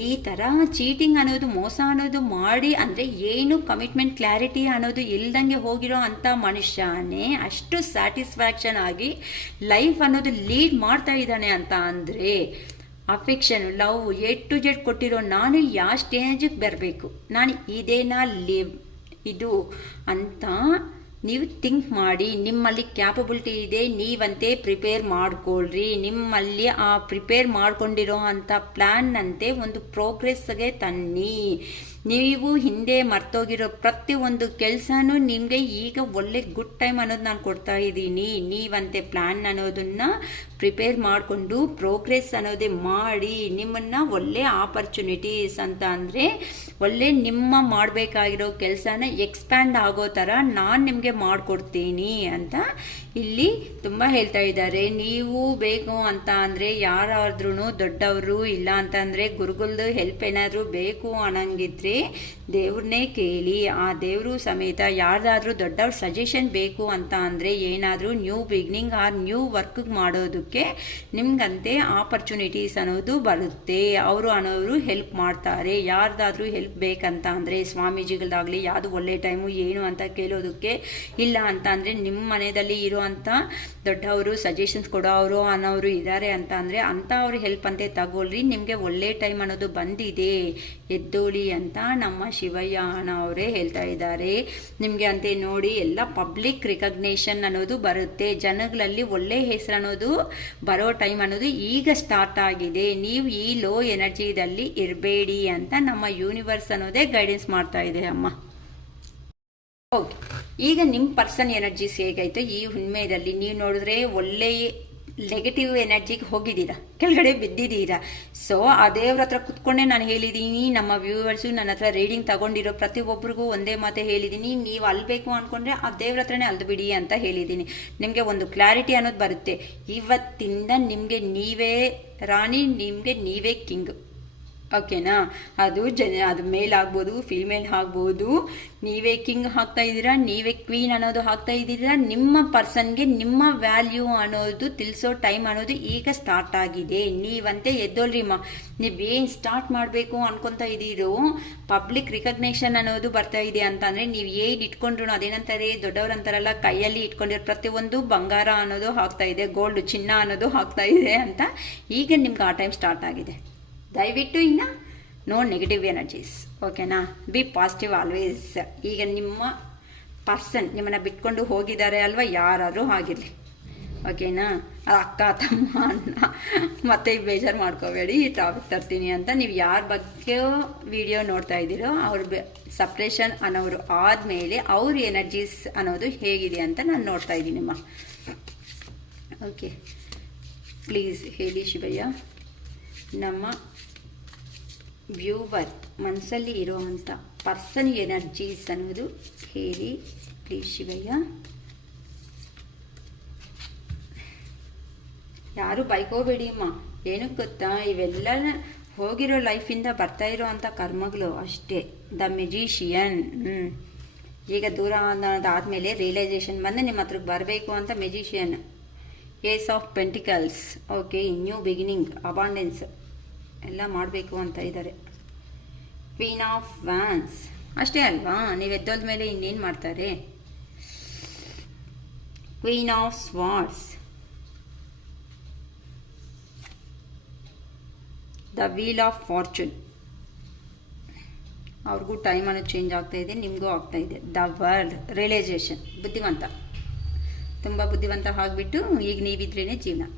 ಈ ಥರ ಚೀಟಿಂಗ್ ಅನ್ನೋದು ಮೋಸ ಅನ್ನೋದು ಮಾಡಿ ಅಂದರೆ ಏನು ಕಮಿಟ್ಮೆಂಟ್ ಕ್ಲಾರಿಟಿ ಅನ್ನೋದು ಇಲ್ದಂಗೆ ಹೋಗಿರೋ ಅಂಥ ಮನುಷ್ಯನೇ ಅಷ್ಟು ಸ್ಯಾಟಿಸ್ಫ್ಯಾಕ್ಷನ್ ಆಗಿ ಲೈಫ್ ಅನ್ನೋದು ಲೀಡ್ ಮಾಡ್ತಾ ಇದ್ದಾನೆ ಅಂತ ಅಂದರೆ affection love A to Z ಕೊಟ್ಟಿರೋ ನಾನು ಯಾವ ಸ್ಟೇಜಿಗೆ ಬರಬೇಕು, ನಾನು ಇದೇನಾ ಇದು ಅಂತ ನೀವು ಥಿಂಕ್ ಮಾಡಿ. ನಿಮ್ಮಲ್ಲಿ ಕ್ಯಾಪಬಿಲಿಟಿ ಇದೆ, ನೀವಂತೆ ಪ್ರಿಪೇರ್ ಮಾಡ್ಕೊಳ್ರಿ. ನಿಮ್ಮಲ್ಲಿ ಆ ಪ್ರಿಪೇರ್ ಮಾಡ್ಕೊಂಡಿರೋ ಅಂಥ ಪ್ಲ್ಯಾನ್ನಂತೆ ಒಂದು ಪ್ರೋಗ್ರೆಸ್ಗೆ ತನ್ನಿ. ನೀವು ಹಿಂದೆ ಮರ್ತೋಗಿರೋ ಪ್ರತಿಯೊಂದು ಕೆಲಸನೂ ನಿಮಗೆ ಈಗ ಒಳ್ಳೆ ಗುಡ್ ಟೈಮ್ ಅನ್ನೋದು ನಾನು ಕೊಡ್ತಾ ಇದ್ದೀನಿ. ನೀವಂತೆ ಪ್ಲ್ಯಾನ್ ಅನ್ನೋದನ್ನು ಪ್ರಿಪೇರ್ ಮಾಡಿಕೊಂಡು ಪ್ರೋಗ್ರೆಸ್ ಅನ್ನೋದೇ ಮಾಡಿ ನಿಮ್ಮನ್ನು ಒಳ್ಳೆ ಆಪರ್ಚುನಿಟೀಸ್ ಅಂತ ಅಂದರೆ ಒಳ್ಳೆ ನಿಮ್ಮ ಮಾಡಬೇಕಾಗಿರೋ ಕೆಲಸನ ಎಕ್ಸ್ಪ್ಯಾಂಡ್ ಆಗೋ ಥರ ನಾನು ನಿಮಗೆ ಮಾಡಿಕೊಡ್ತೀನಿ ಅಂತ ಇಲ್ಲಿ ತುಂಬ ಹೇಳ್ತಾ ಇದ್ದಾರೆ. ನೀವು ಬೇಕು ಅಂತ ಅಂದರೆ ಯಾರಾದ್ರೂ ದೊಡ್ಡವರು ಇಲ್ಲ ಅಂತಂದರೆ ಗುರುಗಳದ್ದು ಹೆಲ್ಪ್ ಏನಾದರೂ ಬೇಕು ಅನ್ನಂಗಿದ್ರೆ ದೇವ್ರನ್ನೇ ಕೇಳಿ. ಆ ದೇವರು ಸಮೇತ ಯಾರ್ದಾದ್ರೂ ದೊಡ್ಡವ್ರ ಸಜೆಷನ್ ಬೇಕು ಅಂತ ಅಂದರೆ ಏನಾದರೂ new beginning or new work ಮಾಡೋದಕ್ಕೆ ನಿಮ್ಗಂತೆ ಆಪರ್ಚುನಿಟೀಸ್ ಅನ್ನೋದು ಬರುತ್ತೆ. ಅವರು ಹೆಲ್ಪ್ ಮಾಡ್ತಾರೆ. ಯಾರ್ದಾದ್ರೂ ಹೆಲ್ಪ್ ಬೇಕಂತ ಅಂದರೆ ಸ್ವಾಮೀಜಿಗಳಾಗಲಿ ಯಾವುದು ಒಳ್ಳೆ ಟೈಮು ಏನು ಅಂತ ಕೇಳೋದಕ್ಕೆ ಇಲ್ಲ ಅಂತ ಅಂದರೆ ನಿಮ್ಮ ಮನೆಯಲ್ಲಿ ಇರುವಂಥ ದೊಡ್ಡವರು ಸಜೆಷನ್ಸ್ ಕೊಡೋರು ಅನ್ನೋರು ಇದ್ದಾರೆ ಅಂತ ಅಂದರೆ ಅಂಥವ್ರ ಹೆಲ್ಪ್ ಅಂತೆ ತಗೊಳ್ರಿ. ನಿಮಗೆ ಒಳ್ಳೆ ಟೈಮ್ ಅನ್ನೋದು ಬಂದಿದೆ, ಎದ್ದೋಳಿ ಅಂತ ನಮ್ಮ ಶಿವಯ್ಯ ಅವರೇ ಹೇಳ್ತಾ ಇದ್ದಾರೆ. ನಿಮಗೆ ಅಂತೆ ನೋಡಿ ಎಲ್ಲ ಪಬ್ಲಿಕ್ ರಿಕಗ್ನೇಷನ್ ಅನ್ನೋದು ಬರುತ್ತೆ. ಜನಗಳಲ್ಲಿ ಒಳ್ಳೆ ಹೆಸರು ಅನ್ನೋದು ಬರೋ ಟೈಮ್ ಅನ್ನೋದು ಈಗ ಸ್ಟಾರ್ಟ್ ಆಗಿದೆ. ನೀವು ಈ ಲೋ ಎನರ್ಜಿದಲ್ಲಿ ಇರಬೇಡಿ ಅಂತ ನಮ್ಮ ಯೂನಿವರ್ಸ್ ಅನ್ನೋದೇ ಗೈಡೆನ್ಸ್ ಮಾಡ್ತಾ ಇದೆ ಅಮ್ಮ. ಓಕೆ, ಈಗ ನಿಮ್ಮ ಪರ್ಸನ್ ಎನರ್ಜೀಸ್ ಹೇಗಾಯ್ತು ಈ ಹುಣ್ಮೆಯಲ್ಲಿ ನೀವು ನೋಡಿದ್ರೆ ಒಳ್ಳೆ ನೆಗೆಟಿವ್ ಎನರ್ಜಿಗೆ ಹೋಗಿದ್ದೀರಾ, ಕೆಳಗಡೆ ಬಿದ್ದಿದ್ದೀರಾ. ಸೊ ಆ ದೇವ್ರ ಹತ್ರ ಕುತ್ಕೊಂಡೆ ನಾನು ಹೇಳಿದ್ದೀನಿ. ನಮ್ಮ ವ್ಯೂವರ್ಸು ನನ್ನ ಹತ್ರ ರೀಡಿಂಗ್ ತಗೊಂಡಿರೋ ಪ್ರತಿಯೊಬ್ಬರಿಗೂ ಒಂದೇ ಮಾತೆ ಹೇಳಿದ್ದೀನಿ, ನೀವು ಅಲ್ಬೇಕು ಅಂದ್ಕೊಂಡ್ರೆ ಆ ದೇವ್ರ ಹತ್ರನೇ ಅಲ್ದು ಬಿಡಿ ಅಂತ ಹೇಳಿದ್ದೀನಿ. ನಿಮಗೆ ಒಂದು ಕ್ಲಾರಿಟಿ ಅನ್ನೋದು ಬರುತ್ತೆ. ಇವತ್ತಿಂದ ನಿಮಗೆ ನೀವೇ ರಾಣಿ, ನಿಮಗೆ ನೀವೇ ಕಿಂಗ್. ಓಕೆನಾ? ಅದು ಮೇಲ್ ಆಗ್ಬೋದು, ಫೀಮೇಲ್ ಆಗ್ಬೋದು. ನೀವೇ ಕಿಂಗ್ ಆಗ್ತಾ ಇದ್ದೀರಾ, ನೀವೇ ಕ್ವೀನ್ ಅನ್ನೋದು ಆಗ್ತಾ ಇದ್ದೀರಾ. ನಿಮ್ಮ ಪರ್ಸನ್ಗೆ ನಿಮ್ಮ ವ್ಯಾಲ್ಯೂ ಅನ್ನೋದು ತಿಳಿಸೋ ಟೈಮ್ ಅನ್ನೋದು ಈಗ ಸ್ಟಾರ್ಟ್ ಆಗಿದೆ. ನೀವಂತೆ ಎದ್ದೋಲ್ರಿಮ್ಮ. ನೀವೇನು ಸ್ಟಾರ್ಟ್ ಮಾಡಬೇಕು ಅನ್ಕೊತಾ ಇದ್ದೀರೋ ಪಬ್ಲಿಕ್ ರಿಕಗ್ನೇಷನ್ ಅನ್ನೋದು ಬರ್ತಾ ಇದೆ ಅಂತಂದರೆ ನೀವು ಏನು ಇಟ್ಕೊಂಡ್ರು ಅದೇನಂತಾರೆ ದೊಡ್ಡವ್ರು ಅಂತಾರಲ್ಲ, ಕೈಯಲ್ಲಿ ಇಟ್ಕೊಂಡಿರೋ ಪ್ರತಿಯೊಂದು ಬಂಗಾರ ಅನ್ನೋದು ಆಗ್ತಾ ಇದೆ, ಗೋಲ್ಡ್ ಚಿನ್ನ ಅನ್ನೋದು ಆಗ್ತಾ ಇದೆ ಅಂತ ಈಗ ನಿಮ್ಗೆ ಆ ಟೈಮ್ ಸ್ಟಾರ್ಟ್ ಆಗಿದೆ. ದಯವಿಟ್ಟು ಇನ್ನು ನೋ ನೆಗೆಟಿವ್ ಎನರ್ಜೀಸ್. ಓಕೆನಾ? B positive always. ಈಗ ನಿಮ್ಮ ಪರ್ಸನ್ ನಿಮ್ಮನ್ನು ಬಿಟ್ಕೊಂಡು ಹೋಗಿದ್ದಾರೆ ಅಲ್ವಾ, ಯಾರಾದರೂ ಆಗಿರಲಿ. ಓಕೆನಾ? ಅಕ್ಕ ತಮ್ಮ ಅಣ್ಣ ಮತ್ತೆ ಬೇಜಾರು ಮಾಡ್ಕೋಬೇಡಿ, ಈ ಟಾಪಿಕ್ ತರ್ತೀನಿ ಅಂತ. ನೀವು ಯಾರ ಬಗ್ಗೆ ವಿಡಿಯೋ ನೋಡ್ತಾ ಇದ್ದೀರೋ ಅವ್ರ ಸಪ್ರೇಷನ್ ಅನ್ನೋರು ಆದಮೇಲೆ ಅವ್ರ ಎನರ್ಜೀಸ್ ಅನ್ನೋದು ಹೇಗಿದೆ ಅಂತ ನಾನು ನೋಡ್ತಾ ಇದ್ದೀನಿಮ್ಮ. ಓಕೆ, ಪ್ಲೀಸ್ ಹೇಳಿ ಶಿವಯ್ಯ. ನಮ್ಮ ವ್ಯೂವರ್ ಮನಸ್ಸಲ್ಲಿ ಇರುವಂಥ ಪರ್ಸನ್ ಎನರ್ಜೀಸ್ ಅನ್ನೋದು ಹೇಳಿ ಪ್ಲೀಸ್ ಶಿವಯ್ಯ. ಯಾರು ಬೈಕೋಬೇಡಿ ಅಮ್ಮ. ಏನಕ್ಕೆ ಗೊತ್ತಾ, ಇವೆಲ್ಲ ಹೋಗಿರೋ ಲೈಫಿಂದ ಬರ್ತಾ ಇರೋ ಅಂಥ ಕರ್ಮಗಳು ಅಷ್ಟೇ. The magician. ಈಗ ದೂರ ಅನ್ನೋದಾದಮೇಲೆ ರಿಯಲೈಸೇಷನ್ ಬಂದು ನಿಮ್ಮ ಹತ್ರಕ್ಕೆ ಬರಬೇಕು ಅಂತ magician. Ace of pentacles. Okay, new beginning, abundance ಎಲ್ಲ ಮಾಡಬೇಕು ಅಂತ ಇದ್ದಾರೆ. ಕ್ವೀನ್ ಆಫ್ ವ್ಯಾನ್ಸ್ ಅಷ್ಟೇ ಅಲ್ವಾ, ನೀವು ಎದ್ದೋದ ಮೇಲೆ ಇನ್ನೇನು ಮಾಡ್ತಾರೆ. Queen of swords. The wheel of fortune. ಅವ್ರಿಗೂ ಟೈಮ್ ಅನ್ನೋದು ಚೇಂಜ್ ಆಗ್ತಾ ಇದೆ, ನಿಮಗೂ ಆಗ್ತಾ ಇದೆ. The world. ರಿಯಲೈಸೇಷನ್. ಬುದ್ಧಿವಂತ, ತುಂಬ ಬುದ್ಧಿವಂತ ಆಗಿಬಿಟ್ಟು ಈಗ ನೀವಿದ್ರೇ ಜೀವನ.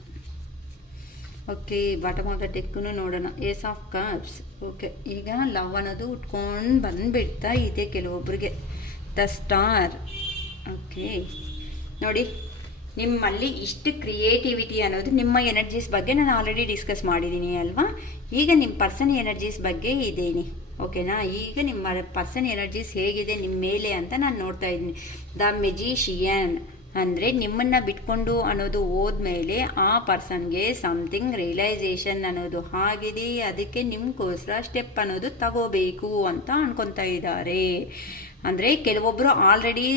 ಓಕೆ, ಬಾಟಮ್ ಆಫ್ ದ ಡೆಕ್ಕೂ ನೋಡೋಣ. Ace of cups. ಓಕೆ, ಈಗ ಲವ್ ಅನ್ನೋದು ಉಟ್ಕೊಂಡು ಬಂದುಬಿಡ್ತಾ ಇದೆ ಕೆಲವೊಬ್ಬರಿಗೆ. The star. ಓಕೆ, ನೋಡಿ ನಿಮ್ಮಲ್ಲಿ ಇಷ್ಟು ಕ್ರಿಯೇಟಿವಿಟಿ ಅನ್ನೋದು ನಿಮ್ಮ ಎನರ್ಜೀಸ್ ಬಗ್ಗೆ ನಾನು ಆಲ್ರೆಡಿ ಡಿಸ್ಕಸ್ ಮಾಡಿದ್ದೀನಿ ಅಲ್ವಾ. ಈಗ ನಿಮ್ಮ ಪರ್ಸನ್ ಎನರ್ಜೀಸ್ ಬಗ್ಗೆ ಇದ್ದೀನಿ. ಓಕೆನಾ? ಈಗ ನಿಮ್ಮ ಪರ್ಸನ್ ಎನರ್ಜೀಸ್ ಹೇಗಿದೆ ನಿಮ್ಮ ಮೇಲೆ ಅಂತ ನಾನು ನೋಡ್ತಾ ಇದ್ದೀನಿ. ದ ಮೆಜಿಷಿಯನ್ ಅಂದರೆ ನಿಮ್ಮನ್ನು ಬಿಟ್ಕೊಂಡು ಅನ್ನೋದು ಹೋದ್ಮೇಲೆ ಆ ಪರ್ಸನ್ಗೆ ಸಮಥಿಂಗ್ ರಿಯಲೈಸೇಷನ್ ಅನ್ನೋದು ಆಗಿದೆ. ಅದಕ್ಕೆ ನಿಮ್ಗೋಸ್ಕರ ಸ್ಟೆಪ್ ಅನ್ನೋದು ತಗೋಬೇಕು ಅಂತ ಅನ್ಕೊತಾ ಇದ್ದಾರೆ. ಅಂದರೆ ಕೆಲವೊಬ್ಬರು ಆಲ್ರೆಡಿ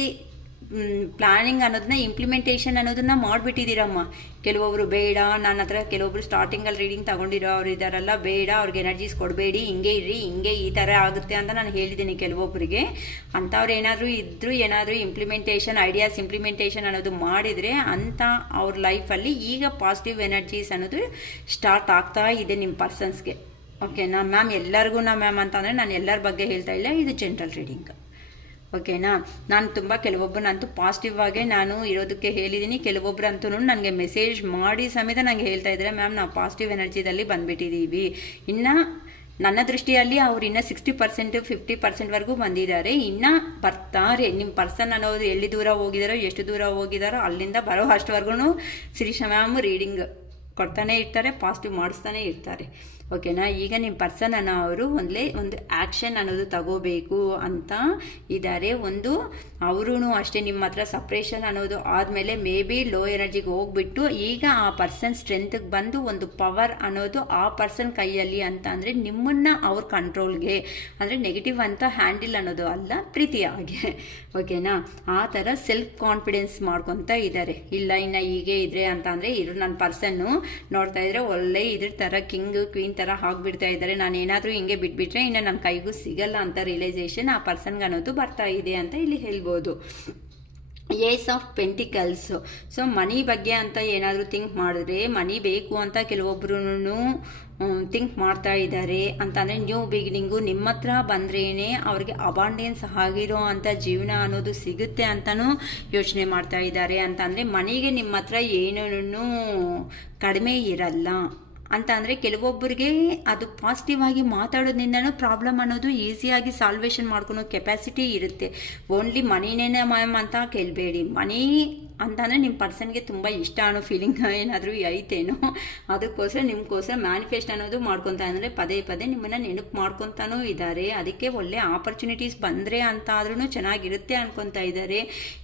ಪ್ಲಾನಿಂಗ್ ಅನ್ನೋದನ್ನ ಇಂಪ್ಲಿಮೆಂಟೇಷನ್ ಅನ್ನೋದನ್ನ ಮಾಡಿಬಿಟ್ಟಿದ್ದೀರಮ್ಮ. ಕೆಲವೊಬ್ರು ಬೇಡ, ನನ್ನ ಹತ್ರ ಕೆಲವೊಬ್ರು ಸ್ಟಾರ್ಟಿಂಗಲ್ಲಿ ರೀಡಿಂಗ್ ತಗೊಂಡಿರೋ ಅವ್ರು ಇದ್ದಾರಲ್ಲ, ಬೇಡ ಅವ್ರಿಗೆ ಎನರ್ಜೀಸ್ ಕೊಡಬೇಡಿ, ಹಿಂಗೆ ಇರ್ರಿ, ಹಿಂಗೆ ಈ ಥರ ಆಗುತ್ತೆ ಅಂತ ನಾನು ಹೇಳಿದ್ದೀನಿ ಕೆಲವೊಬ್ಬರಿಗೆ. ಅಂಥವ್ರು ಏನಾದರೂ ಇಂಪ್ಲಿಮೆಂಟೇಷನ್ ಐಡಿಯಾಸ್ ಇಂಪ್ಲಿಮೆಂಟೇಷನ್ ಅನ್ನೋದು ಮಾಡಿದರೆ ಅಂತ ಅವ್ರ ಲೈಫಲ್ಲಿ ಈಗ ಪಾಸಿಟಿವ್ ಎನರ್ಜೀಸ್ ಅನ್ನೋದು ಸ್ಟಾರ್ಟ್ ಆಗ್ತಾ ಇದೆ ನಿಮ್ಮ ಪರ್ಸನ್ಸ್ಗೆ. ಓಕೆನಾ ಮ್ಯಾಮ್? ಎಲ್ಲರಿಗೂ ಮ್ಯಾಮ್ ಅಂತಂದರೆ ನಾನು ಎಲ್ಲರ ಬಗ್ಗೆ ಹೇಳ್ತಾ ಇಲ್ಲ, ಇದು ಜನರಲ್ ರೀಡಿಂಗ್. ಓಕೆನಾ? ನಾನು ತುಂಬ ಕೆಲವೊಬ್ಬರಂತೂ ಪಾಸಿಟಿವ್ ಆಗೇ ನಾನು ಇರೋದಕ್ಕೆ ಹೇಳಿದ್ದೀನಿ. ಕೆಲವೊಬ್ಬರಂತೂ ನನಗೆ ಮೆಸೇಜ್ ಮಾಡಿ ಸಮೇತ ನನಗೆ ಹೇಳ್ತಾ ಇದ್ದಾರೆ, ಮ್ಯಾಮ್ ನಾವು ಪಾಸಿಟಿವ್ ಎನರ್ಜಿದಲ್ಲಿ ಬಂದುಬಿಟ್ಟಿದ್ದೀವಿ, ಇನ್ನು ನನ್ನ ದೃಷ್ಟಿಯಲ್ಲಿ ಅವ್ರು ಇನ್ನೂ 60% 50%ವರೆಗೂ ಬಂದಿದ್ದಾರೆ. ಇನ್ನು ಬರ್ತಾರೆ. ನಿಮ್ಮ ಪರ್ಸನ್ ಅನ್ನೋದು ಎಲ್ಲಿ ದೂರ ಹೋಗಿದಾರೋ, ಎಷ್ಟು ದೂರ ಹೋಗಿದಾರೋ ಅಲ್ಲಿಂದ ಬರೋ ಅಷ್ಟವರೆಗೂ ಶಿರೀಷ ಮ್ಯಾಮ್ ರೀಡಿಂಗ್ ಕೊಡ್ತಾನೆ ಇರ್ತಾರೆ, ಪಾಸಿಟಿವ್ ಮಾಡಿಸ್ತಾನೆ ಇರ್ತಾರೆ. ಓಕೆನಾ. ಈಗ ನಿಮ್ಮ ಪರ್ಸನ್ ಅನ್ನೋ ಅವರು ಒಂದು ಆ್ಯಕ್ಷನ್ ಅನ್ನೋದು ತಗೋಬೇಕು ಅಂತ ಇದ್ದಾರೆ. ಅವರೂ ಅಷ್ಟೇ ನಿಮ್ಮ ಹತ್ರ ಸಪ್ರೇಷನ್ ಅನ್ನೋದು ಆದಮೇಲೆ ಮೇ ಬಿ ಲೋ ಎನರ್ಜಿಗೆ ಹೋಗ್ಬಿಟ್ಟು ಈಗ ಆ ಪರ್ಸನ್ ಸ್ಟ್ರೆಂತ್ಗೆ ಬಂದು ಒಂದು ಪವರ್ ಅನ್ನೋದು ಆ ಪರ್ಸನ್ ಕೈಯಲ್ಲಿ ಅಂತ ಅಂದರೆ ನಿಮ್ಮನ್ನು ಅವ್ರ ಕಂಟ್ರೋಲ್ಗೆ, ಅಂದರೆ ನೆಗೆಟಿವ್ ಅಂತ ಹ್ಯಾಂಡಲ್ ಅನ್ನೋದು ಅಲ್ಲ, ಪ್ರೀತಿಯಾಗೆ. ಓಕೆನಾ. ಆ ಥರ ಸೆಲ್ಫ್ ಕಾನ್ಫಿಡೆನ್ಸ್ ಮಾಡ್ಕೊತ ಇದ್ದಾರೆ. ಇಲ್ಲ ಇನ್ನು ಹೀಗೆ ಇದ್ರೆ ಅಂತ ಅಂದರೆ ನನ್ನ ಪರ್ಸನ್ನು ನೋಡ್ತಾ ಇದ್ರೆ ಒಳ್ಳೆ ಇದ್ರ ಥರ ಕಿಂಗ್ ಕ್ವೀನ್ ಥರ ಹಾಕ್ಬಿಡ್ತಾ ಇದ್ದಾರೆ. ನಾನು ಏನಾದರೂ ಹಿಂಗೆ ಬಿಟ್ಬಿಟ್ರೆ ಇನ್ನು ನನ್ನ ಕೈಗೂ ಸಿಗಲ್ಲ ಅಂತ ರಿಯಲೈಸೇಷನ್ ಆ ಪರ್ಸನ್ಗೆ ಅನ್ನೋದು ಬರ್ತಾ ಇದೆ ಅಂತ ಇಲ್ಲಿ ಹೇಳ್ಬೋದು. Ace of pentacles. So money ಬಗ್ಗೆ ಅಂತ ಏನಾದರೂ ಥಿಂಕ್ ಮಾಡಿದ್ರೆ, ಮನಿ ಬೇಕು ಅಂತ ಕೆಲವೊಬ್ರು ಥಿಂಕ್ ಮಾಡ್ತಾ ಇದ್ದಾರೆ ಅಂತಂದರೆ ನ್ಯೂ ಬಿಗಿನಿಂಗು ನಿಮ್ಮ ಹತ್ರ ಬಂದ್ರೇ ಅವ್ರಿಗೆ ಅಬಾಂಡೆನ್ಸ್ ಆಗಿರೋ ಅಂಥ ಜೀವನ ಅನ್ನೋದು ಸಿಗುತ್ತೆ ಅಂತಲೂ ಯೋಚನೆ ಮಾಡ್ತಾ ಇದ್ದಾರೆ. ಅಂತಂದರೆ ಮನಿಗೆ ನಿಮ್ಮ ಹತ್ರ ಏನೂ ಕಡಿಮೆ ಇರಲ್ಲ ಅಂತ ಅಂದರೆ ಕೆಲವೊಬ್ಬರಿಗೆ ಅದು ಪಾಸಿಟಿವ್ ಆಗಿ ಮಾತಾಡೋದ್ರಿಂದನೂ ಪ್ರಾಬ್ಲಮ್ ಅನ್ನೋದು ಈಸಿಯಾಗಿ ಸಾಲ್ವೇಷನ್ ಮಾಡ್ಕೊಳೋ ಕೆಪಾಸಿಟಿ ಇರುತ್ತೆ. ಓನ್ಲಿ ಮನಿನೇ ಮ್ಯಾಮ್ ಅಂತ ಕೇಳಬೇಡಿ. ಮನಿ ಅಂತಂದರೆ ನಿಮ್ಮ ಪರ್ಸನ್ಗೆ ತುಂಬ ಇಷ್ಟ ಅನ್ನೋ ಫೀಲಿಂಗ್ ಏನಾದರೂ ಐತೇನೋ, ಅದಕ್ಕೋಸ್ಕರ ನಿಮ್ಗೋಸ್ಕರ ಮ್ಯಾನಿಫೆಸ್ಟ್ ಅನ್ನೋದು ಮಾಡ್ಕೊತಾ ಅಂದರೆ ಪದೇ ಪದೇ ನಿಮ್ಮನ್ನು ನೆನಪು ಮಾಡ್ಕೊತಾನೂ ಇದ್ದಾರೆ. ಅದಕ್ಕೆ ಒಳ್ಳೆ ಆಪರ್ಚುನಿಟೀಸ್ ಬಂದರೆ ಅಂತ ಆದ್ರೂ ಚೆನ್ನಾಗಿರುತ್ತೆ ಅನ್ಕೊತಾ ಇದ್ದಾರೆ.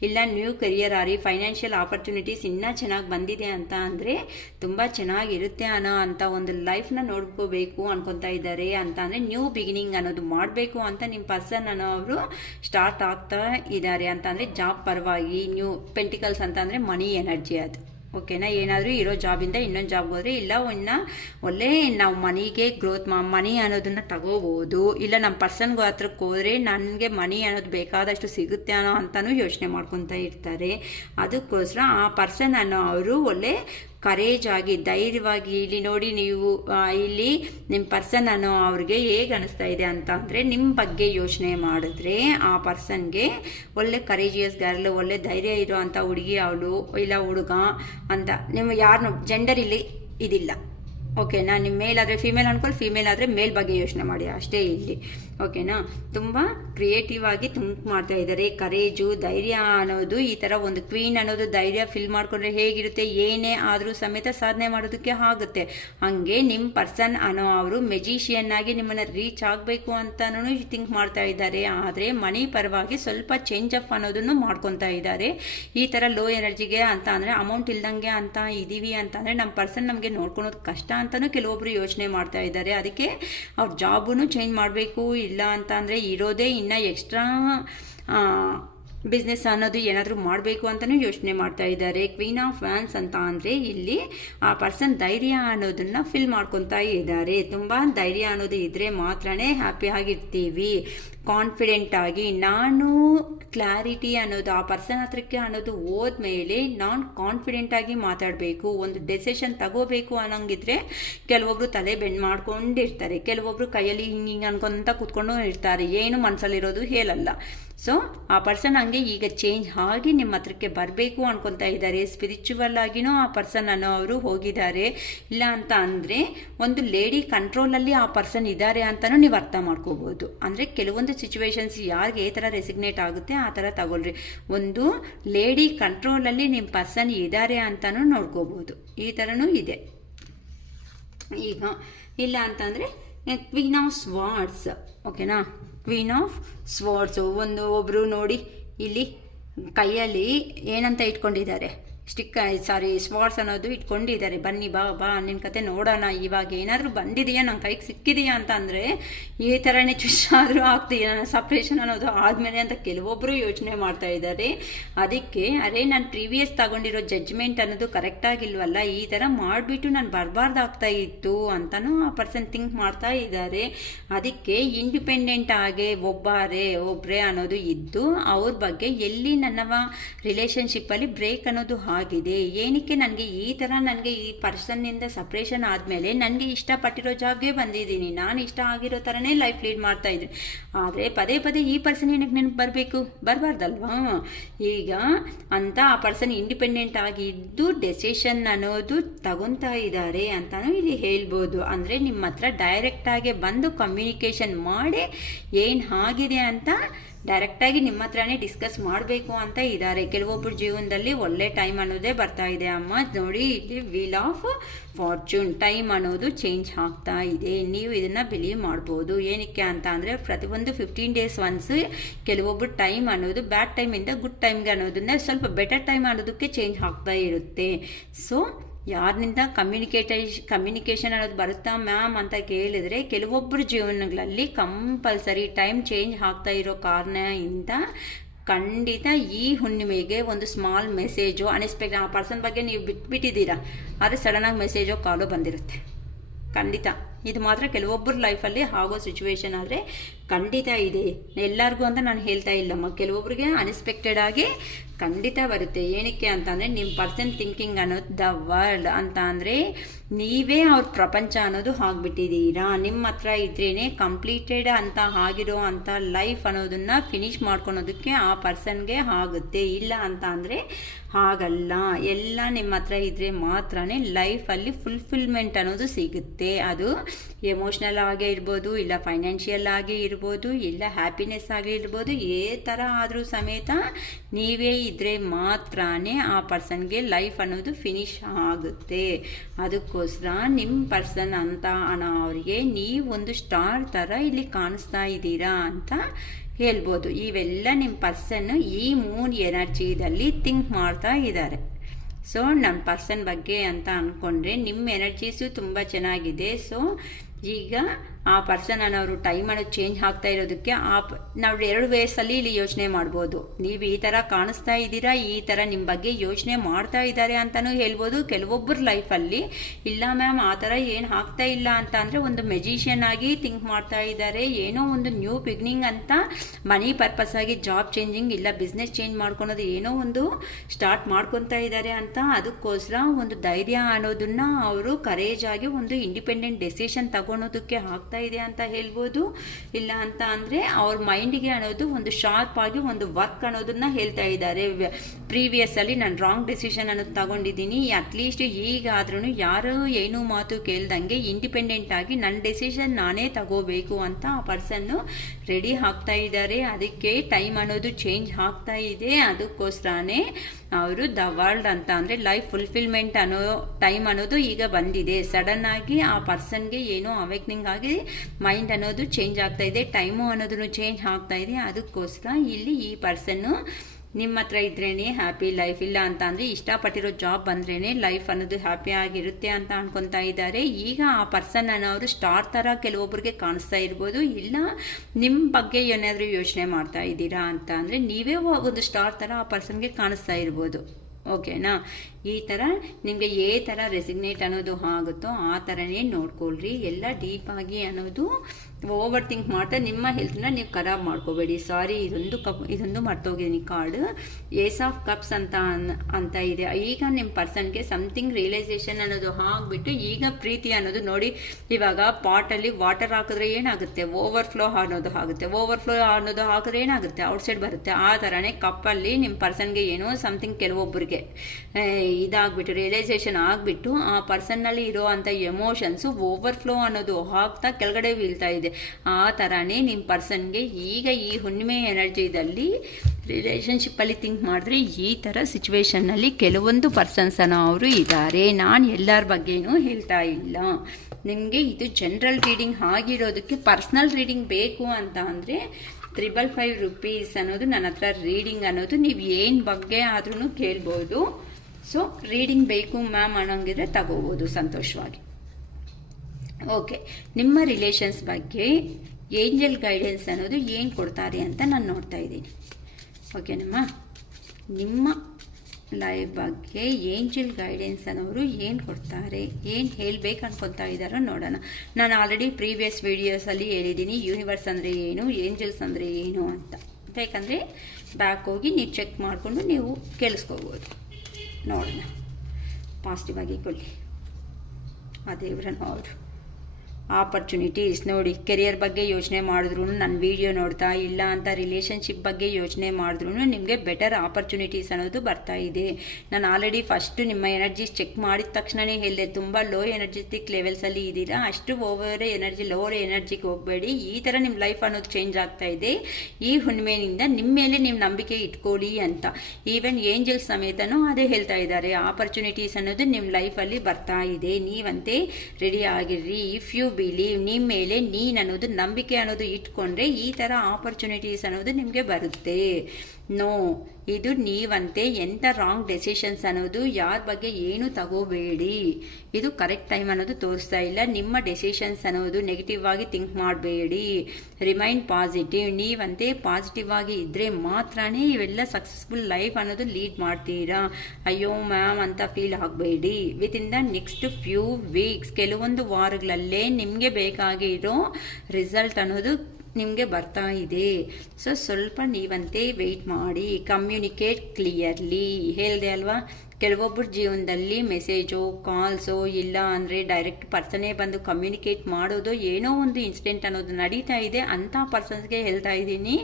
ಇಲ್ಲ ನ್ಯೂ ಕರಿಯರ್ ಫೈನಾನ್ಷಿಯಲ್ ಆಪರ್ಚುನಿಟೀಸ್ ಇನ್ನೂ ಚೆನ್ನಾಗಿ ಬಂದಿದೆ ಅಂತ ಅಂದರೆ ತುಂಬ ಚೆನ್ನಾಗಿರುತ್ತೆ ಅಂತ ಒಂದು ಲೈಫ್ನ ನೋಡ್ಕೋಬೇಕು ಅನ್ಕೊತಾ ಇದ್ದಾರೆ. ಅಂತ ಅಂದರೆ ನ್ಯೂ ಬಿಗಿನಿಂಗ್ ಅನ್ನೋದು ಮಾಡಬೇಕು ಅಂತ ನಿಮ್ಮ ಪರ್ಸನ್ ಅನ್ನೋರು ಸ್ಟಾರ್ಟ್ ಆಗ್ತಾ ಇದ್ದಾರೆ. ಅಂತ ಅಂದರೆ ಜಾಬ್ ಪರವಾಗಿ ನ್ಯೂ ಪೆಂಟಿಕಲ್ಸ್ ಅಂತ ಅಂದರೆ ಮನಿ ಎನರ್ಜಿ ಅದು. ಓಕೆನಾ. ಏನಾದರೂ ಇರೋ ಜಾಬಿಂದ ಇನ್ನೊಂದು ಜಾಬ್ಗೆ ಹೋದರೆ ಇಲ್ಲ ಇನ್ನು ಒಳ್ಳೆ ನಾವು ಮನಿಗೆ ಗ್ರೋತ್ ಮನಿ ಅನ್ನೋದನ್ನು ತಗೋಬೋದು. ಇಲ್ಲ ನಮ್ಮ ಪರ್ಸನ್ಗೆ ಹತ್ರಕ್ಕೆ ಹೋದರೆ ನನಗೆ ಮನಿ ಅನ್ನೋದು ಬೇಕಾದಷ್ಟು ಸಿಗುತ್ತೆ ಅನ್ನೋ ಅಂತಲೂ ಯೋಚನೆ ಮಾಡ್ಕೊತಾ ಇರ್ತಾರೆ. ಅದಕ್ಕೋಸ್ಕರ ಆ ಪರ್ಸನ್ ಅನ್ನೋ ಅವರು ಒಳ್ಳೆ ಕರೇಜ್ ಆಗಿ ಧೈರ್ಯವಾಗಿ ಇಲ್ಲಿ ನೋಡಿ ನೀವು ಇಲ್ಲಿ ನಿಮ್ಮ ಪರ್ಸನ್ ಅನ್ನೋ ಅವ್ರಿಗೆ ಹೇಗೆ ಅನಿಸ್ತಾ ಇದೆ ಅಂತ ಅಂದರೆ ನಿಮ್ಮ ಬಗ್ಗೆ ಯೋಚನೆ ಮಾಡಿದ್ರೆ ಆ ಪರ್ಸನ್ಗೆ ಒಳ್ಳೆ ಕರೇಜಿಯಸ್ ಗರ್ಲ್, ಒಳ್ಳೆ ಧೈರ್ಯ ಇರೋ ಅಂಥ ಹುಡುಗಿ ಅವಳು ಇಲ್ಲ ಹುಡುಗ ಅಂತ ನಿಮ್ಮ ಯಾರನ್ನು ಜೆಂಡರ್ ಇಲ್ಲಿ ಇದಿಲ್ಲ. ಓಕೆನಾ. ನಿಮ್ಮ ಮೇಲ್ ಆದರೆ ಫೀಮೇಲ್ ಅನ್ಕೊಳ್ಳಿ, ಫೀಮೇಲ್ ಆದರೆ ಮೇಲ್ ಬಗ್ಗೆ ಯೋಚನೆ ಮಾಡಿ ಅಷ್ಟೇ ಇಲ್ಲಿ. ಓಕೆನಾ. ತುಂಬ ಕ್ರಿಯೇಟಿವ್ ಆಗಿ ಥಿಂಕ್ ಮಾಡ್ತಾ ಇದ್ದಾರೆ. ಕರೇಜು ಧೈರ್ಯ ಅನ್ನೋದು ಈ ಥರ ಒಂದು ಕ್ವೀನ್ ಅನ್ನೋದು ಧೈರ್ಯ ಫೀಲ್ ಮಾಡ್ಕೊಂಡ್ರೆ ಹೇಗಿರುತ್ತೆ, ಏನೇ ಆದರೂ ಸಮೇತ ಸಾಧನೆ ಮಾಡೋದಕ್ಕೆ ಆಗುತ್ತೆ. ಹಾಗೆ ನಿಮ್ಮ ಪರ್ಸನ್ ಅನ್ನೋ ಅವರು ಮೆಜಿಷಿಯನ್ ಆಗಿ ನಿಮ್ಮನ್ನು ರೀಚ್ ಆಗಬೇಕು ಅಂತಲೂ ಥಿಂಕ್ ಮಾಡ್ತಾ ಇದ್ದಾರೆ. ಆದರೆ ಮನಿ ಪರವಾಗಿ ಸ್ವಲ್ಪ ಚೇಂಜ್ ಅಪ್ ಅನ್ನೋದನ್ನು ಮಾಡ್ಕೊತಾ ಇದ್ದಾರೆ. ಈ ಥರ ಲೋ ಎನರ್ಜಿಗೆ ಅಂತ ಅಂದರೆ ಅಮೌಂಟ್ ಇಲ್ದಂಗೆ ಅಂತ ಇದ್ದೀವಿ ಅಂತಂದರೆ ನಮ್ಮ ಪರ್ಸನ್ ನಮಗೆ ನೋಡ್ಕೊಳೋದು ಕಷ್ಟ ಅಂತಲೂ ಕೆಲವೊಬ್ರು ಯೋಚನೆ ಮಾಡ್ತಾ ಇದ್ದಾರೆ. ಅದಕ್ಕೆ ಅವ್ರ ಜಾಬನ್ನು ಚೇಂಜ್ ಮಾಡಬೇಕು. ಇಲ್ಲ ಅಂತ ಅಂದರೆ ಇರೋದೇ ಇನ್ನೂ ಎಕ್ಸ್ಟ್ರಾ ಬಿಸ್ನೆಸ್ ಅನ್ನೋದು ಏನಾದರೂ ಮಾಡಬೇಕು ಅಂತಲೂ ಯೋಚನೆ ಮಾಡ್ತಾ ಇದ್ದಾರೆ. ಕ್ವೀನ್ ಆಫ್ ವ್ಯಾನ್ಸ್ ಅಂತ ಅಂದರೆ ಇಲ್ಲಿ ಆ ಪರ್ಸನ್ ಧೈರ್ಯ ಅನ್ನೋದನ್ನು ಫೀಲ್ ಮಾಡ್ಕೊತಾ ಇದ್ದಾರೆ. ತುಂಬ ಧೈರ್ಯ ಅನ್ನೋದು ಇದ್ದರೆ ಮಾತ್ರನೇ ಹ್ಯಾಪಿಯಾಗಿರ್ತೀವಿ, ಕಾನ್ಫಿಡೆಂಟ್ ಆಗಿ. ನಾನು ಕ್ಲಾರಿಟಿ ಅನ್ನೋದು ಆ ಪರ್ಸನ್ ಹತ್ರಕ್ಕೆ ಅನ್ನೋದು ಹೋದ್ಮೇಲೆ ನಾನು ಕಾನ್ಫಿಡೆಂಟ್ ಆಗಿ ಮಾತಾಡಬೇಕು, ಒಂದು ಡೆಸಿಷನ್ ತಗೋಬೇಕು ಅನ್ನೋಂಗಿದ್ರೆ ಕೆಲವೊಬ್ರು ತಲೆ ಬೆಂಡ್ ಮಾಡ್ಕೊಂಡಿರ್ತಾರೆ, ಕೆಲವೊಬ್ರು ಕೈಯಲ್ಲಿ ಹಿಂಗೆ ಅನ್ಕೊಂತ ಕೂತ್ಕೊಂಡು ಇರ್ತಾರೆ, ಏನು ಮನಸ್ಸಲ್ಲಿರೋದು ಹೇಳಲ್ಲ. ಸೊ ಆ ಪರ್ಸನ್ ಹಂಗೆ ಈಗ ಚೇಂಜ್ ಆಗಿ ನಿಮ್ಮ ಹತ್ರಕ್ಕೆ ಬರಬೇಕು ಅನ್ಕೊತಾ ಇದ್ದಾರೆ. ಸ್ಪಿರಿಚುವಲ್ ಆಗಿನೂ ಆ ಪರ್ಸನ್ ಅನ್ನೋ ಅವರು ಹೋಗಿದ್ದಾರೆ. ಇಲ್ಲ ಅಂತ ಅಂದರೆ ಒಂದು ಲೇಡಿ ಕಂಟ್ರೋಲಲ್ಲಿ ಆ ಪರ್ಸನ್ ಇದ್ದಾರೆ ಅಂತಲೂ ನೀವು ಅರ್ಥ ಮಾಡ್ಕೋಬೋದು. ಅಂದರೆ ಕೆಲವೊಂದು ಸಿಚುವೇಶನ್ಸ್ ಯಾರಿಗೆ ಈ ಥರ ರೆಸಿಗ್ನೇಟ್ ಆಗುತ್ತೆ ಆ ಥರ ತಗೊಳ್ರಿ. ಒಂದು ಲೇಡಿ ಕಂಟ್ರೋಲಲ್ಲಿ ನಿಮ್ಮ ಪರ್ಸನ್ ಇದ್ದಾರೆ ಅಂತಲೂ ನೋಡ್ಕೋಬೋದು. ಈ ಥರನೂ ಇದೆ. ಈಗ ಇಲ್ಲ ಅಂತಂದರೆ ಕ್ವೀನ್ ಆಫ್ ಸ್ವಾರ್ಡ್ಸ್. ಓಕೆನಾ. ಕ್ವೀನ್ ಆಫ್ ಸ್ವಾರ್ಡ್ಸು ಒಬ್ಬರು ನೋಡಿ ಇಲ್ಲಿ ಕೈಯಲ್ಲಿ ಏನಂತ ಇಟ್ಕೊಂಡಿದ್ದಾರೆ, ಸ್ವಾರ್ಡ್ಸ್ ಅನ್ನೋದು ಇಟ್ಕೊಂಡಿದ್ದಾರೆ. ಬನ್ನಿ ಬಾ ನಿನ್ನ ಕತೆ ನೋಡೋಣ, ಇವಾಗ ಏನಾದರೂ ಬಂದಿದೆಯಾ ನನ್ನ ಕೈಗೆ ಸಿಕ್ಕಿದೆಯಾ ಅಂತ ಅಂದರೆ ಈ ಥರನೇ ಚುಚ್ಚಾದರೂ ಆಗ್ತೀಯ ನನ್ನ ಸಪ್ರೇಷನ್ ಅನ್ನೋದು ಆದಮೇಲೆ ಅಂತ ಕೆಲವೊಬ್ಬರು ಯೋಚನೆ ಮಾಡ್ತಾ ಇದ್ದಾರೆ. ಅದಕ್ಕೆ ನಾನು ಪ್ರೀವಿಯಸ್ ತಗೊಂಡಿರೋ ಜಡ್ಜ್ಮೆಂಟ್ ಅನ್ನೋದು ಕರೆಕ್ಟಾಗಿಲ್ವಲ್ಲ, ಈ ಥರ ಮಾಡಿಬಿಟ್ಟು ನಾನು ಬರಬಾರ್ದಾಗ್ತಾ ಇತ್ತು ಅಂತಲೂ ಆ ಪರ್ಸನ್ ಥಿಂಕ್ ಮಾಡ್ತಾ ಇದ್ದಾರೆ. ಅದಕ್ಕೆ ಇಂಡಿಪೆಂಡೆಂಟ್ ಆಗಿ ಒಬ್ಬರೇ ಅನ್ನೋದು ಇದ್ದು ಅವ್ರ ಬಗ್ಗೆ ಎಲ್ಲಿ ನನ್ನ ರಿಲೇಷನ್ಶಿಪ್ಪಲ್ಲಿ ಬ್ರೇಕ್ ಅನ್ನೋದು ಆಗಿದೆ. ಏನಕ್ಕೆ ನನಗೆ ಈ ಥರ ನನಗೆ ಈ ಪರ್ಸನ್ನಿಂದ ಸಪ್ರೇಷನ್ ಆದಮೇಲೆ ನನಗೆ ಇಷ್ಟಪಟ್ಟಿರೋ ಜಾಬ್ಗೆ ಬಂದಿದ್ದೀನಿ, ನಾನು ಇಷ್ಟ ಆಗಿರೋ ಥರನೇ ಲೈಫ್ ಲೀಡ್ ಮಾಡ್ತಾ ಇದ್ದೀನಿ. ಆದರೆ ಪದೇ ಪದೇ ಈ ಪರ್ಸನ್ ಏನಕ್ಕೆ ನೆನಪು ಬರಬೇಕು, ಬರಬಾರ್ದಲ್ವಾ? ಈಗ ಅಂತ ಆ ಪರ್ಸನ್ ಇಂಡಿಪೆಂಡೆಂಟ್ ಆಗಿದ್ದು ಡೆಸಿಷನ್ ಅನ್ನೋದು ತಗೊತಾ ಇದ್ದಾರೆ ಅಂತಾನು ಇಲ್ಲಿ ಹೇಳ್ಬೋದು. ಅಂದರೆ ನಿಮ್ಮ ಹತ್ರ ಡೈರೆಕ್ಟಾಗಿ ಬಂದು ಕಮ್ಯುನಿಕೇಷನ್ ಮಾಡಿ ಏನು ಆಗಿದೆ ಅಂತ ಡೈರೆಕ್ಟಾಗಿ ನಿಮ್ಮ ಹತ್ರನೇ ಡಿಸ್ಕಸ್ ಮಾಡಬೇಕು ಅಂತ ಇದ್ದಾರೆ. ಕೆಲವೊಬ್ಬರು ಜೀವನದಲ್ಲಿ ಒಳ್ಳೆ ಟೈಮ್ ಅನ್ನೋದೇ ಬರ್ತಾ ಇದೆ ಅಮ್ಮ. ನೋಡಿ, ಇಲ್ಲಿ ವೀಲ್ ಆಫ್ ಫಾರ್ಚೂನ್, ಟೈಮ್ ಅನ್ನೋದು ಚೇಂಜ್ ಆಗ್ತಾ ಇದೆ. ನೀವು ಇದನ್ನು ಬಿಲೀವ್ ಮಾಡ್ಬೋದು. ಏನಕ್ಕೆ ಅಂತ ಅಂದರೆ ಪ್ರತಿಯೊಂದು 15 days ಒನ್ಸ್ ಕೆಲವೊಬ್ಬರು ಟೈಮ್ ಅನ್ನೋದು ಬ್ಯಾಡ್ ಟೈಮಿಂದ ಗುಡ್ ಟೈಮ್ಗೆ ಅನ್ನೋದನ್ನ ಸ್ವಲ್ಪ ಬೆಟರ್ ಟೈಮ್ ಅನ್ನೋದಕ್ಕೆ ಚೇಂಜ್ ಆಗ್ತಾ ಇರುತ್ತೆ. ಸೊ ಯಾರಿನಿಂದ ಕಮ್ಯುನಿಕೇಷನ್ ಅನ್ನೋದು ಬರುತ್ತಾ ಮ್ಯಾಮ್ ಅಂತ ಕೇಳಿದರೆ, ಕೆಲವೊಬ್ಬರು ಜೀವನಗಳಲ್ಲಿ ಕಂಪಲ್ಸರಿ ಟೈಮ್ ಚೇಂಜ್ ಆಗ್ತಾ ಇರೋ ಕಾರಣದಿಂದ ಖಂಡಿತ ಈ ಹುಣ್ಣಿಮೆಗೆ ಒಂದು ಸ್ಮಾಲ್ ಮೆಸೇಜು ಅನ್ಎಕ್ಸ್ಪೆಕ್ಟೆಡ್, ಆ ಪರ್ಸನ್ ಬಗ್ಗೆ ನೀವು ಬಿಟ್ಬಿಟ್ಟಿದ್ದೀರಾ, ಆದರೆ ಸಡನ್ನಾಗಿ ಮೆಸೇಜೋ ಕಾಲೋ ಬಂದಿರುತ್ತೆ. ಖಂಡಿತ ಇದು ಮಾತ್ರ ಕೆಲವೊಬ್ಬರ ಲೈಫಲ್ಲಿ ಆಗೋ ಸಿಚುವೇಶನ್ ಆದರೆ ಖಂಡಿತ ಇದೆ. ಎಲ್ಲರಿಗೂ ಅಂತ ನಾನು ಹೇಳ್ತಾ ಇಲ್ಲಮ್ಮ, ಕೆಲವೊಬ್ಬರಿಗೆ ಅನ್ಎಕ್ಸ್ಪೆಕ್ಟೆಡ್ ಆಗಿ ಖಂಡಿತ ಬರುತ್ತೆ. ಏನಕ್ಕೆ ಅಂತಂದರೆ ನಿಮ್ಮ ಪರ್ಸನ್ ಥಿಂಕಿಂಗ್ ಅನ್ನೋದು ದ ವರ್ಲ್ಡ್ ಅಂತ ಅಂದರೆ ನೀವೇ ಅವ್ರ ಪ್ರಪಂಚ ಅನ್ನೋದು ಆಗಿಬಿಟ್ಟಿದ್ದೀರಾ. ನಿಮ್ಮ ಹತ್ರ ಇದ್ರೇ ಕಂಪ್ಲೀಟೆಡ್ ಅಂತ ಆಗಿರೋ ಅಂಥ ಲೈಫ್ ಅನ್ನೋದನ್ನು ಫಿನಿಶ್ ಮಾಡ್ಕೊಳೋದಕ್ಕೆ ಆ ಪರ್ಸನ್ಗೆ ಆಗುತ್ತೆ. ಇಲ್ಲ ಅಂತ ಅಂದರೆ ಹಾಗಲ್ಲ. ಎಲ್ಲ ನಿಮ್ಮ ಹತ್ರ ಇದ್ದರೆ ಮಾತ್ರನೇ ಲೈಫಲ್ಲಿ ಫುಲ್ಫಿಲ್ಮೆಂಟ್ ಅನ್ನೋದು ಸಿಗುತ್ತೆ. ಅದು ಎಮೋಷ್ನಲ್ ಆಗೇ ಇರ್ಬೋದು, ಇಲ್ಲ ಫೈನಾನ್ಷಿಯಲ್ ಆಗಿ ಇರ್ಬೋದು, ಇಲ್ಲ ಹ್ಯಾಪಿನೆಸ್ ಆಗಿ ಇರ್ಬೋದು. ಏ ಥರ ಆದರೂ ಸಮೇತ ನೀವೇ ಇದ್ದರೆ ಮಾತ್ರನೇ ಆ ಪರ್ಸನ್ಗೆ ಲೈಫ್ ಅನ್ನೋದು ಫಿನಿಶ್ ಆಗುತ್ತೆ. ಅದಕ್ಕೋಸ್ಕರ ನಿಮ್ಮ ಪರ್ಸನ್ ಅಂತ ಅವರಿಗೆ ನೀವೊಂದು ಸ್ಟಾರ್ ಥರ ಇಲ್ಲಿ ಕಾಣಿಸ್ತಾ ಇದ್ದೀರಾ ಅಂತ ಹೇಳ್ಬೋದು. ಇವೆಲ್ಲ ನಿಮ್ಮ ಪರ್ಸನ್ನು ಈ ಮೂನ್ ಎನರ್ಜಿದಲ್ಲಿ ಥಿಂಕ್ ಮಾಡ್ತಾ ಇದ್ದಾರೆ. ಸೊ ನಮ್ಮ ಪರ್ಸನ್ ಬಗ್ಗೆ ಅಂತ ಅಂದ್ಕೊಂಡ್ರೆ ನಿಮ್ಮ ಎನರ್ಜೀಸು ತುಂಬ ಚೆನ್ನಾಗಿದೆ. ಸೊ ಈಗ ಆ ಪರ್ಸನ್ ಅನ್ನೋರು ಟೈಮ್ ಅನ್ನೋದು ಚೇಂಜ್ ಆಗ್ತಾ ಇರೋದಕ್ಕೆ ನಾವು 2 ವೇಸಲ್ಲಿ ಇಲ್ಲಿ ಯೋಚನೆ ಮಾಡ್ಬೋದು. ನೀವು ಈ ಥರ ಕಾಣಿಸ್ತಾ ಇದ್ದೀರಾ, ಈ ಥರ ನಿಮ್ಮ ಬಗ್ಗೆ ಯೋಚನೆ ಮಾಡ್ತಾ ಇದ್ದಾರೆ ಅಂತಲೂ ಹೇಳ್ಬೋದು. ಕೆಲವೊಬ್ಬರ ಲೈಫಲ್ಲಿ ಇಲ್ಲ ಮ್ಯಾಮ್ ಆ ಥರ ಏನು ಆಗ್ತಾ ಇಲ್ಲ ಅಂತ ಅಂದರೆ ಒಂದು ಮೆಜಿಷಿಯನ್ ಆಗಿ ಥಿಂಕ್ ಮಾಡ್ತಾ ಇದ್ದಾರೆ. ಏನೋ ಒಂದು ನ್ಯೂ ಬಿಗ್ನಿಂಗ್ ಅಂತ ಮನಿ ಪರ್ಪಸ್ ಆಗಿ ಜಾಬ್ ಚೇಂಜಿಂಗ್ ಇಲ್ಲ ಬಿಸ್ನೆಸ್ ಚೇಂಜ್ ಮಾಡ್ಕೊಳೋದು ಏನೋ ಒಂದು ಸ್ಟಾರ್ಟ್ ಮಾಡ್ಕೊತಾ ಇದ್ದಾರೆ ಅಂತ. ಅದಕ್ಕೋಸ್ಕರ ಒಂದು ಧೈರ್ಯ ಅನ್ನೋದನ್ನು ಅವರು ಕರೇಜ್ ಆಗಿ ಒಂದು ಇಂಡಿಪೆಂಡೆಂಟ್ ಡೆಸಿಷನ್ ತಗೊಳೋದಕ್ಕೆ ಆಗ್ತಾ ಇದೆ ಅಂತ ಹೇಳ್ಬೋದು. ಇಲ್ಲ ಅಂತ ಅಂದರೆ ಅವ್ರ ಮೈಂಡಿಗೆ ಅನ್ನೋದು ಒಂದು ಶಾರ್ಪ್ ಆಗಿ ಒಂದು ವರ್ಕ್ ಅನ್ನೋದನ್ನ ಹೇಳ್ತಾ ಇದ್ದಾರೆ. ಪ್ರೀವಿಯಸ್ ಅಲ್ಲಿ ನಾನು ರಾಂಗ್ ಡೆಸಿಷನ್ ಅನ್ನೋದು ತಗೊಂಡಿದ್ದೀನಿ, ಅಟ್ಲೀಸ್ಟ್ ಈಗಾದ್ರೂ ಯಾರು ಏನೂ ಮಾತು ಕೇಳ್ದಂಗೆ ಇಂಡಿಪೆಂಡೆಂಟ್ ಆಗಿ ನನ್ನ ಡೆಸಿಷನ್ ನಾನೇ ತಗೋಬೇಕು ಅಂತ ಆ ಪರ್ಸನ್ನು ರೆಡಿ ಆಗ್ತಾ ಇದ್ದಾರೆ. ಅದಕ್ಕೆ ಟೈಮ್ ಅನ್ನೋದು ಚೇಂಜ್ ಆಗ್ತಾ ಇದೆ. ಅದಕ್ಕೋಸ್ಕರನೇ ಅವರು ದ ವರ್ಲ್ಡ್ ಅಂತ ಅಂದರೆ ಲೈಫ್ ಫುಲ್ಫಿಲ್ಮೆಂಟ್ ಅನ್ನೋ ಟೈಮ್ ಅನ್ನೋದು ಈಗ ಬಂದಿದೆ. ಸಡನ್ ಆಗಿ ಆ ಪರ್ಸನ್ಗೆ ಏನೋ ಅವೇಕ್ನಿಂಗ್ ಆಗಿ ಮೈಂಡ್ ಅನ್ನೋದು ಚೇಂಜ್ ಆಗ್ತಾ ಇದೆ, ಟೈಮು ಅನ್ನೋದನ್ನು ಚೇಂಜ್ ಆಗ್ತಾ ಇದೆ. ಅದಕ್ಕೋಸ್ಕರ ಇಲ್ಲಿ ಈ ಪರ್ಸನ್ನು ನಿಮ್ಮ ಹತ್ರ ಇದ್ರೇ ಹ್ಯಾಪಿ ಲೈಫ್, ಇಲ್ಲ ಅಂತ ಅಂದರೆ ಇಷ್ಟಪಟ್ಟಿರೋ ಜಾಬ್ ಬಂದ್ರೇ ಲೈಫ್ ಅನ್ನೋದು ಹ್ಯಾಪಿ ಆಗಿರುತ್ತೆ ಅಂತ ಅನ್ಕೊತಾ ಇದ್ದಾರೆ. ಈಗ ಆ ಪರ್ಸನ್ ಅನ್ನೋರು ಸ್ಟಾರ್ ಥರ ಕೆಲವೊಬ್ಬರಿಗೆ ಕಾಣಿಸ್ತಾ ಇರ್ಬೋದು. ಇಲ್ಲ ನಿಮ್ಮ ಬಗ್ಗೆ ಏನಾದರೂ ಯೋಚನೆ ಮಾಡ್ತಾ ಇದ್ದೀರಾ ಅಂತ ಅಂದರೆ ನೀವೇ ಒಂದು ಸ್ಟಾರ್ ಥರ ಆ ಪರ್ಸನ್ಗೆ ಕಾಣಿಸ್ತಾ ಇರ್ಬೋದು. ಓಕೆನಾ? ಈ ಥರ ನಿಮಗೆ ಏ ಥರ ರೆಸಿಗ್ನೇಟ್ ಅನ್ನೋದು ಆಗುತ್ತೋ ಆ ಥರನೇ ನೋಡ್ಕೊಳ್ರಿ. ಎಲ್ಲ ಡೀಪಾಗಿ ಅನ್ನೋದು ಓವರ್ ಥಿಂಕ್ ಮಾಡ್ತಾ ನಿಮ್ಮ ಹೆಲ್ತ್ನ ನೀವು ಖರಾಬ್ ಮಾಡ್ಕೋಬೇಡಿ. ಸಾರಿ, ಇದೊಂದು ಮರ್ತೋಗಿದ್ದೀನಿ ಕಾರ್ಡ್. ಏಸ್ ಆಫ್ ಕಪ್ಸ್ ಅಂತ ಇದೆ. ಈಗ ನಿಮ್ಮ ಪರ್ಸನ್ಗೆ ಸಮಥಿಂಗ್ ರಿಯಲೈಸೇಷನ್ ಅನ್ನೋದು ಆಗಿಬಿಟ್ಟು ಈಗ ಪ್ರೀತಿ ಅನ್ನೋದು ನೋಡಿ, ಇವಾಗ ಪಾಟಲ್ಲಿ ವಾಟರ್ ಹಾಕಿದ್ರೆ ಏನಾಗುತ್ತೆ, ಓವರ್ಫ್ಲೋ ಅನ್ನೋದು ಆಗುತ್ತೆ. ಓವರ್ಫ್ಲೋ ಅನ್ನೋದು ಹಾಕಿದ್ರೆ ಏನಾಗುತ್ತೆ, ಔಟ್ಸೈಡ್ ಬರುತ್ತೆ. ಆ ಥರನೇ ಕಪ್ಪಲ್ಲಿ ನಿಮ್ಮ ಪರ್ಸನ್ಗೆ ಏನೋ ಸಮಥಿಂಗ್ ಕೆಲವೊಬ್ಬರಿಗೆ ಇದಾಗ್ಬಿಟ್ಟು ರಿಯಲೈಸೇಷನ್ ಆಗಿಬಿಟ್ಟು ಆ ಪರ್ಸನ್ನಲ್ಲಿ ಇರೋ ಅಂಥ ಎಮೋಷನ್ಸು ಓವರ್ಫ್ಲೋ ಅನ್ನೋದು ಆಗ್ತಾ ಕೆಳಗಡೆ ಬೀಳ್ತಾ ಇದೆ. ಆ ಥರನೇ ನಿಮ್ಮ ಪರ್ಸನ್ಗೆ ಈಗ ಈ ಹುಣ್ಣಿಮೆ ಎನರ್ಜಿದಲ್ಲಿ ರಿಲೇಷನ್ಶಿಪ್ಪಲ್ಲಿ ಥಿಂಕ್ ಮಾಡಿದ್ರೆ ಈ ಥರ ಸಿಚುವೇಶನ್ನಲ್ಲಿ ಕೆಲವೊಂದು ಪರ್ಸನ್ಸ್ ಅವರು ಇದ್ದಾರೆ. ನಾನು ಎಲ್ಲರ ಬಗ್ಗೆನೂ ಹೇಳ್ತಾ ಇಲ್ಲ. ನಿಮಗೆ ಇದು ಜನರಲ್ ರೀಡಿಂಗ್ ಆಗಿರೋದಕ್ಕೆ ಪರ್ಸ್ನಲ್ ರೀಡಿಂಗ್ ಬೇಕು ಅಂತ ಅಂದರೆ 555 rupees ಅನ್ನೋದು ನನ್ನ ಹತ್ರ ರೀಡಿಂಗ್ ಅನ್ನೋದು ನೀವು ಏನು ಬಗ್ಗೆ ಆದ್ರೂ ಕೇಳ್ಬೋದು. ಸೊ ರೀಡಿಂಗ್ ಬೇಕು ಮ್ಯಾಮ್ ಅನ್ನೋಂಗಿದ್ರೆ ತಗೋಬೋದು ಸಂತೋಷವಾಗಿ. ಓಕೆ, ನಿಮ್ಮ ರಿಲೇಷನ್ಸ್ ಬಗ್ಗೆ ಏಂಜಲ್ ಗೈಡೆನ್ಸ್ ಅನ್ನೋದು ಏನು ಕೊಡ್ತಾರೆ ಅಂತ ನಾನು ನೋಡ್ತಾ ಇದ್ದೀನಿ. ಓಕೆನಮ್ಮ, ನಿಮ್ಮ ಲೈಫ್ ಬಗ್ಗೆ ಏಂಜಲ್ ಗೈಡೆನ್ಸ್ ಅನ್ನೋರು ಏನು ಕೊಡ್ತಾರೆ, ಏನು ಹೇಳಬೇಕು ಅನ್ಕೊತಾ ಇದ್ದಾರೋ ನೋಡೋಣ. ನಾನು ಆಲ್ರೆಡಿ ಪ್ರೀವಿಯಸ್ ವಿಡಿಯೋಸಲ್ಲಿ ಹೇಳಿದ್ದೀನಿ ಯೂನಿವರ್ಸ್ ಅಂದರೆ ಏನು, ಏಂಜಲ್ಸ್ ಅಂದರೆ ಏನು ಅಂತ. ಯಾಕಂದರೆ ಬ್ಯಾಕ್ ಹೋಗಿ ನೀವು ಚೆಕ್ ಮಾಡಿಕೊಂಡು ನೀವು ಕೇಳಿಸ್ಕೋಬೋದು. ನೋಡೋಣ, ಪಾಸಿಟಿವ್ ಆಗಿ ಕೊಡಿ ಆ ದೇವರನ್ನು. ಅವರು ಆಪರ್ಚುನಿಟೀಸ್ ನೋಡಿ, ಕೆರಿಯರ್ ಬಗ್ಗೆ ಯೋಚನೆ ಮಾಡಿದ್ರು ನನ್ನ ವಿಡಿಯೋ ನೋಡ್ತಾ ಇಲ್ಲ ಅಂತ ರಿಲೇಷನ್ಶಿಪ್ ಬಗ್ಗೆ ಯೋಚನೆ ಮಾಡಿದ್ರು ನಿಮಗೆ ಬೆಟರ್ ಆಪರ್ಚುನಿಟೀಸ್ ಅನ್ನೋದು ಬರ್ತಾ ಇದೆ. ನಾನು ಆಲ್ರೆಡಿ ಫಸ್ಟ್ ನಿಮ್ಮ ಎನರ್ಜೀಸ್ ಚೆಕ್ ಮಾಡಿದ ತಕ್ಷಣವೇ ಹೇಳಿದೆ, ತುಂಬ ಲೋ ಎನರ್ಜೆಟಿಕ್ ಲೆವೆಲ್ಸಲ್ಲಿ ಇದ್ದೀರಾ, ಅಷ್ಟು ಓವರ್ ಎನರ್ಜಿ ಲೋವರ್ ಎನರ್ಜಿಗೆ ಹೋಗಬೇಡಿ. ಈ ಥರ ನಿಮ್ಮ ಲೈಫ್ ಅನ್ನೋದು ಚೇಂಜ್ ಆಗ್ತಾ ಇದೆ. ಈ ಹುಣ್ಣಿಮೆಯಿಂದ ನಿಮ್ಮ ಮೇಲೆ ನೀವು ನಂಬಿಕೆ ಇಟ್ಕೊಳ್ಳಿ ಅಂತ ಈವನ್ ಏಂಜಲ್ಸ್ ಸಮೇತನೂ ಅದೇ ಹೇಳ್ತಾ ಇದ್ದಾರೆ. ಆಪರ್ಚುನಿಟೀಸ್ ಅನ್ನೋದು ನಿಮ್ಮ ಲೈಫಲ್ಲಿ ಬರ್ತಾ ಇದೆ, ನೀವಂತೆ ರೆಡಿ ಆಗಿರ್ರಿ. ಇಫ್ ಯು ಬಿಲೀವ್, ನಿಮ್ಮ ಮೇಲೆ ನೀನು ಅನ್ನೋದು ನಂಬಿಕೆ ಅನ್ನೋದು ಇಟ್ಕೊಂಡ್ರೆ ಈ ಥರ ಆಪರ್ಚುನಿಟೀಸ್ ಅನ್ನೋದು ನಿಮಗೆ ಬರುತ್ತೆ. ನೋ, ಇದು ನೀವಂತೆ ಎಂಥ ರಾಂಗ್ ಡೆಸಿಷನ್ಸ್ ಅನ್ನೋದು ಯಾರ ಬಗ್ಗೆ ಏನು ತಗೋಬೇಡಿ. ಇದು ಕರೆಕ್ಟ್ ಟೈಮ್ ಅನ್ನೋದು ತೋರಿಸ್ತಾ ಇಲ್ಲ. ನಿಮ್ಮ ಡೆಸಿಷನ್ಸ್ ಅನ್ನೋದು ನೆಗೆಟಿವ್ ಆಗಿ ಥಿಂಕ್ ಮಾಡಬೇಡಿ. ರಿಮೈನ್ ಪಾಸಿಟಿವ್, ನೀವಂತೆ ಪಾಸಿಟಿವ್ ಆಗಿ ಇದ್ದರೆ ಮಾತ್ರನೇ ಇವೆಲ್ಲ ಸಕ್ಸಸ್ಫುಲ್ ಲೈಫ್ ಅನ್ನೋದು ಲೀಡ್ ಮಾಡ್ತೀರಾ. ಅಯ್ಯೋ ಮ್ಯಾಮ್ ಅಂತ ಫೀಲ್ ಆಗಬೇಡಿ. Within the next few weeks, ಕೆಲವೊಂದು ವಾರಗಳಲ್ಲೇ ನಿಮಗೆ ಬೇಕಾಗಿರೋ ರಿಸಲ್ಟ್ ಅನ್ನೋದು ನಿಮಗೆ ಬರ್ತಾ ಇದೆ. ಸೊ ಸ್ವಲ್ಪ ನೀವಂತೆ ವೆಯ್ಟ್ ಮಾಡಿ. ಕಮ್ಯುನಿಕೇಟ್ ಕ್ಲಿಯರ್ಲಿ, ಹೇಳಿದೆ ಅಲ್ವಾ, ಕೆಲವೊಬ್ಬರ ಜೀವನದಲ್ಲಿ ಮೆಸೇಜು ಕಾಲ್ಸು ಇಲ್ಲ ಅಂದರೆ ಡೈರೆಕ್ಟ್ ಪರ್ಸನೇ ಬಂದು ಕಮ್ಯುನಿಕೇಟ್ ಮಾಡೋದು, ಏನೋ ಒಂದು ಇನ್ಸಿಡೆಂಟ್ ಅನ್ನೋದು ನಡೀತಾ ಇದೆ. ಅಂಥ ಪರ್ಸನ್ಸ್ಗೆ ಹೇಳ್ತಾ ಇದ್ದೀನಿ,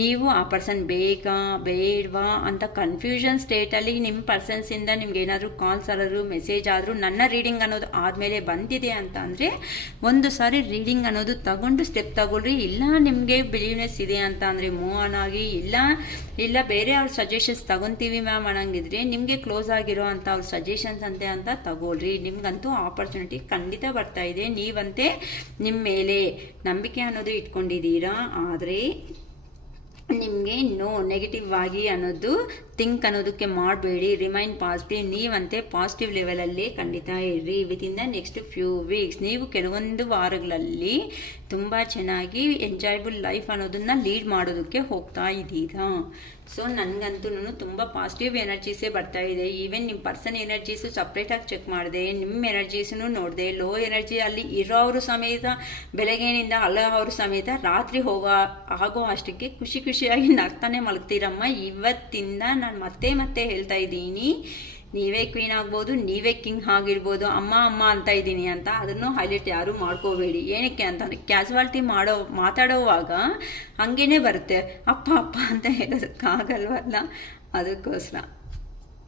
ನೀವು ಆ ಪರ್ಸನ್ ಬೇಕಾ ಬೇಡವಾ ಅಂತ ಕನ್ಫ್ಯೂಷನ್ ಸ್ಟೇಟಲ್ಲಿ ನಿಮ್ಮ ಪರ್ಸನ್ಸಿಂದ ನಿಮ್ಗೆ ಏನಾದರೂ ಕಾಲ್ಸ್ ಆದರೂ ಮೆಸೇಜ್ ಆದರೂ ನನ್ನ ರೀಡಿಂಗ್ ಅನ್ನೋದು ಆದಮೇಲೆ ಬಂದಿದೆ ಅಂತ ಅಂದರೆ ಒಂದು ಸಾರಿ ರೀಡಿಂಗ್ ಅನ್ನೋದು ತಗೊಂಡು ಸ್ಟೆಪ್ ತಗೊಳ್ರಿ. ಇಲ್ಲ ನಿಮಗೆ ಬಿಲೀವ್ನೆಸ್ ಇದೆ ಅಂತ ಅಂದರೆ ಮೂವ್ ಆನ್ ಆಗಿ, ಇಲ್ಲ ಬೇರೆ ಅವ್ರ ಸಜೆಷನ್ಸ್ ತಗೊತೀವಿ ಮ್ಯಾಮ್ ಅನ್ನಂಗಿದ್ರೆ ನಿಮಗೆ ಕ್ಲೋಸ್ ಆಗಿರೋ ಅಂತ ಅವ್ರ ಸಜೆಷನ್ಸ್ ಅಂತ ತಗೊಳ್ರಿ. ನಿಮ್ಗಂತೂ ಆಪರ್ಚುನಿಟಿ ಖಂಡಿತ ಬರ್ತಾ ಇದೆ. ನೀವಂತೆ ನಿಮ್ಮ ಮೇಲೆ ನಂಬಿಕೆ ಅನ್ನೋದು ಇಟ್ಕೊಂಡಿದ್ದೀರಾ. ಆದರೆ ನಿಮಗೆ ನೆಗೆಟಿವ್ ಆಗಿ ಅನ್ನೋದು ಥಿಂಕ್ ಅನ್ನೋದಕ್ಕೆ ಮಾಡಬೇಡಿ. ರಿಮೈನ್ ಪಾಸಿಟಿವ್, ನೀವಂತೆ ಪಾಸಿಟಿವ್ ಲೆವೆಲಲ್ಲಿ ಖಂಡಿತ ಇರ್ರಿ. Within the next few weeks ನೀವು ಕೆಲವೊಂದು ವಾರಗಳಲ್ಲಿ ತುಂಬ ಚೆನ್ನಾಗಿ ಎಂಜಾಯಬಲ್ ಲೈಫ್ ಅನ್ನೋದನ್ನು ಲೀಡ್ ಮಾಡೋದಕ್ಕೆ ಹೋಗ್ತಾ ಇದ್ದೀರಾ. ಸೊ ನನಗಂತೂ ತುಂಬ ಪಾಸಿಟಿವ್ ಎನರ್ಜೀಸೇ ಬರ್ತಾ ಇದೆ. ಈವನ್ ನಿಮ್ಮ ಪರ್ಸನ್ ಎನರ್ಜೀಸು ಸಪ್ರೇಟಾಗಿ ಚೆಕ್ ಮಾಡಿದೆ, ನಿಮ್ಮ ಎನರ್ಜೀಸನ್ನು ನೋಡಿದೆ. ಲೋ ಎನರ್ಜಿ ಅಲ್ಲಿ ಇರೋರು ಸಮೇತ ಬೆಳಗ್ಗೆನಿಂದ ಅವರು ಸಮೇತ ರಾತ್ರಿ ಆಗೋ ಅಷ್ಟಕ್ಕೆ ಖುಷಿಯಾಗಿ ನಗ್ತಾನೆ ಮಲಗ್ತೀರಮ್ಮ. ಇವತ್ತಿಂದ ನಾನು ಮತ್ತೆ ಹೇಳ್ತಾ ಇದ್ದೀನಿ, ನೀವೇ ಕ್ವೀನ್ ಆಗ್ಬೋದು, ನೀವೇ ಕಿಂಗ್ ಆಗಿರ್ಬೋದು. ಅಮ್ಮ ಅಂತ ಇದ್ದೀನಿ ಅಂತ ಅದನ್ನು ಹೈಲೈಟ್ ಯಾರು ಮಾಡ್ಕೋಬೇಡಿ. ಏನಕ್ಕೆ ಅಂತಂದರೆ ಕ್ಯಾಸುವಾಲಿಟಿ ಮಾತಾಡೋವಾಗ ಹಂಗೇನೆ ಬರುತ್ತೆ, ಅಪ್ಪ ಅಂತ ಹೇಳೋದಕ್ಕಾಗಲ್ವಲ್ಲ. ಅದಕ್ಕೋಸ್ಕರ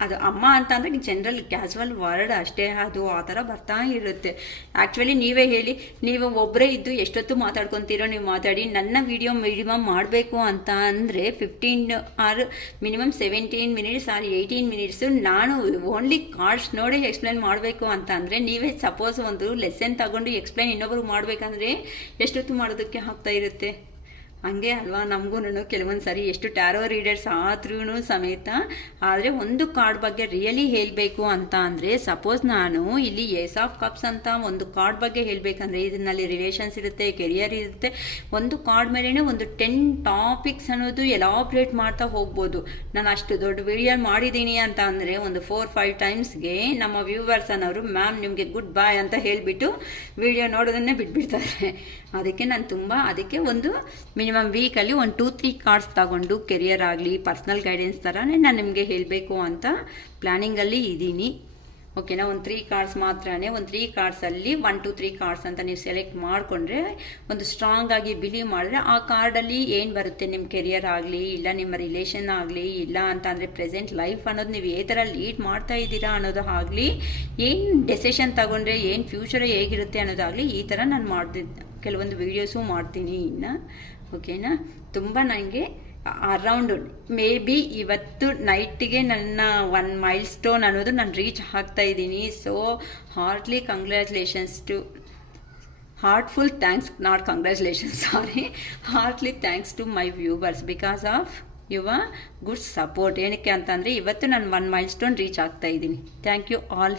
ಅದು ಅಮ್ಮ ಅಂತ ಅಂದರೆ ಜನರಲ್ ಕ್ಯಾಸುವಲ್ ವರ್ಡ್ ಅಷ್ಟೇ, ಅದು ಆ ಥರ ಬರ್ತಾ ಇರುತ್ತೆ. ಆ್ಯಕ್ಚುಲಿ ನೀವೇ ಹೇಳಿ, ನೀವು ಒಬ್ಬರೇ ಇದ್ದು ಎಷ್ಟೊತ್ತು ಮಾತಾಡ್ಕೊತೀರೋ ನೀವು ಮಾತಾಡಿ. ನನ್ನ ವಿಡಿಯೋ ಮಿನಿಮಮ್ ಮಾಡಬೇಕು ಅಂತ ಅಂದರೆ 15 or minimum 17 minutes or 18 minutes ನಾನು ಓನ್ಲಿ ಕಾರ್ಡ್ಸ್ ನೋಡಿ ಎಕ್ಸ್ಪ್ಲೈನ್ ಮಾಡಬೇಕು ಅಂತ ಅಂದರೆ, ನೀವೇ ಸಪೋಸ್ ಒಂದು ಲೆಸನ್ ತಗೊಂಡು ಎಕ್ಸ್ಪ್ಲೈನ್ ಇನ್ನೊಬ್ರು ಮಾಡಬೇಕಂದ್ರೆ ಎಷ್ಟೊತ್ತು ಮಾಡೋದಕ್ಕೆ ಆಗ್ತಾ ಇರುತ್ತೆ. ಹಂಗೆ ಅಲ್ವಾ, ನಮಗೂ ಕೆಲವೊಂದು ಸಾರಿ ಎಷ್ಟು ಟ್ಯಾರೋ ರೀಡರ್ಸ್ ಆದ್ರೂ ಸಮೇತ. ಆದರೆ ಒಂದು ಕಾರ್ಡ್ ಬಗ್ಗೆ ರಿಯಲಿ ಹೇಳಬೇಕು ಅಂತ ಅಂದರೆ, ಸಪೋಸ್ ನಾನು ಇಲ್ಲಿ ಏಸ್ ಆಫ್ ಕಪ್ಸ್ ಅಂತ ಒಂದು ಕಾರ್ಡ್ ಬಗ್ಗೆ ಹೇಳಬೇಕಂದ್ರೆ, ಇದರಲ್ಲಿ ರಿಲೇಷನ್ಸ್ ಇರುತ್ತೆ, ಕೆರಿಯರ್ ಇರುತ್ತೆ. ಒಂದು ಕಾರ್ಡ್ ಮೇಲೇ ಒಂದು 10 ಟಾಪಿಕ್ಸ್ ಅನ್ನೋದು ಎಲಾಬ್ರೇಟ್ ಮಾಡ್ತಾ ಹೋಗ್ಬೋದು. ನಾನು ಅಷ್ಟು ದೊಡ್ಡ ವಿಡಿಯೋ ಮಾಡಿದ್ದೀನಿ ಅಂತ ಅಂದರೆ ಒಂದು 4-5 ಟೈಮ್ಸ್ಗೆ ನಮ್ಮ ವ್ಯೂವರ್ಸ್ ಅನ್ನೋರು ಮ್ಯಾಮ್ ನಿಮಗೆ ಗುಡ್ ಬಾಯ್ ಅಂತ ಹೇಳಿಬಿಟ್ಟು ವಿಡಿಯೋ ನೋಡೋದನ್ನೇ ಬಿಟ್ಬಿಡ್ತಾರೆ. ಅದಕ್ಕೆ ನಾನು ಅದಕ್ಕೆ ಒಂದು ಮಿನಿಮಮ್ ವೀಕಲ್ಲಿ ಒಂದು 2-3 ಕಾರ್ಡ್ಸ್ ತಗೊಂಡು ಕೆರಿಯರ್ ಆಗಲಿ ಪರ್ಸ್ನಲ್ ಗೈಡೆನ್ಸ್ ಥರನೇ ನಾನು ನಿಮಗೆ ಹೇಳಬೇಕು ಅಂತ ಪ್ಲ್ಯಾನಿಂಗಲ್ಲಿ ಇದ್ದೀನಿ. ಓಕೆನಾ, ಒಂದು 3 ಕಾರ್ಡ್ಸ್ ಮಾತ್ರನೇ. ಒಂದು 3 ಕಾರ್ಡ್ಸಲ್ಲಿ 1 to 3 ಕಾರ್ಡ್ಸ್ ಅಂತ ನೀವು ಸೆಲೆಕ್ಟ್ ಮಾಡಿಕೊಂಡ್ರೆ, ಒಂದು ಸ್ಟ್ರಾಂಗ್ ಆಗಿ ಬಿಲೀವ್ ಮಾಡಿದ್ರೆ ಆ ಕಾರ್ಡಲ್ಲಿ ಏನು ಬರುತ್ತೆ, ನಿಮ್ಮ ಕೆರಿಯರ್ ಆಗಲಿ ಇಲ್ಲ ನಿಮ್ಮ ರಿಲೇಷನ್ ಆಗಲಿ ಇಲ್ಲ ಅಂತ ಅಂದರೆ ಪ್ರೆಸೆಂಟ್ ಲೈಫ್ ಅನ್ನೋದು ನೀವು ಯಾವ ಥರ ಲೀಡ್ ಮಾಡ್ತಾ ಇದ್ದೀರಾ ಅನ್ನೋದು ಆಗಲಿ, ಏನು ಡೆಸಿಷನ್ ತಗೊಂಡ್ರೆ ಏನು ಫ್ಯೂಚರ್ ಹೇಗಿರುತ್ತೆ ಅನ್ನೋದಾಗಲಿ, ಈ ಥರ ನಾನು ಕೆಲವೊಂದು ವೀಡಿಯೋಸು ಮಾಡ್ತೀನಿ ಇನ್ನು. ಓಕೆನಾ, ತುಂಬ ನನಗೆ ಅರೌಂಡ್ ಮೇ ಬಿ ಇವತ್ತು ನೈಟಿಗೆ ನನ್ನ 1 ಮೈಲ್ ಸ್ಟೋನ್ ಅನ್ನೋದು ನಾನು ರೀಚ್ ಆಗ್ತಾ ಇದ್ದೀನಿ. So heartly congratulations to heartful thanks, not congratulations, sorry, heartly thanks to my viewers because of your good support. ಏನಕ್ಕೆ ಅಂತಂದರೆ ಇವತ್ತು ನಾನು 1 ಮೈಲ್ ಸ್ಟೋನ್ ರೀಚ್ ಆಗ್ತಾ ಇದ್ದೀನಿ. Thank you all.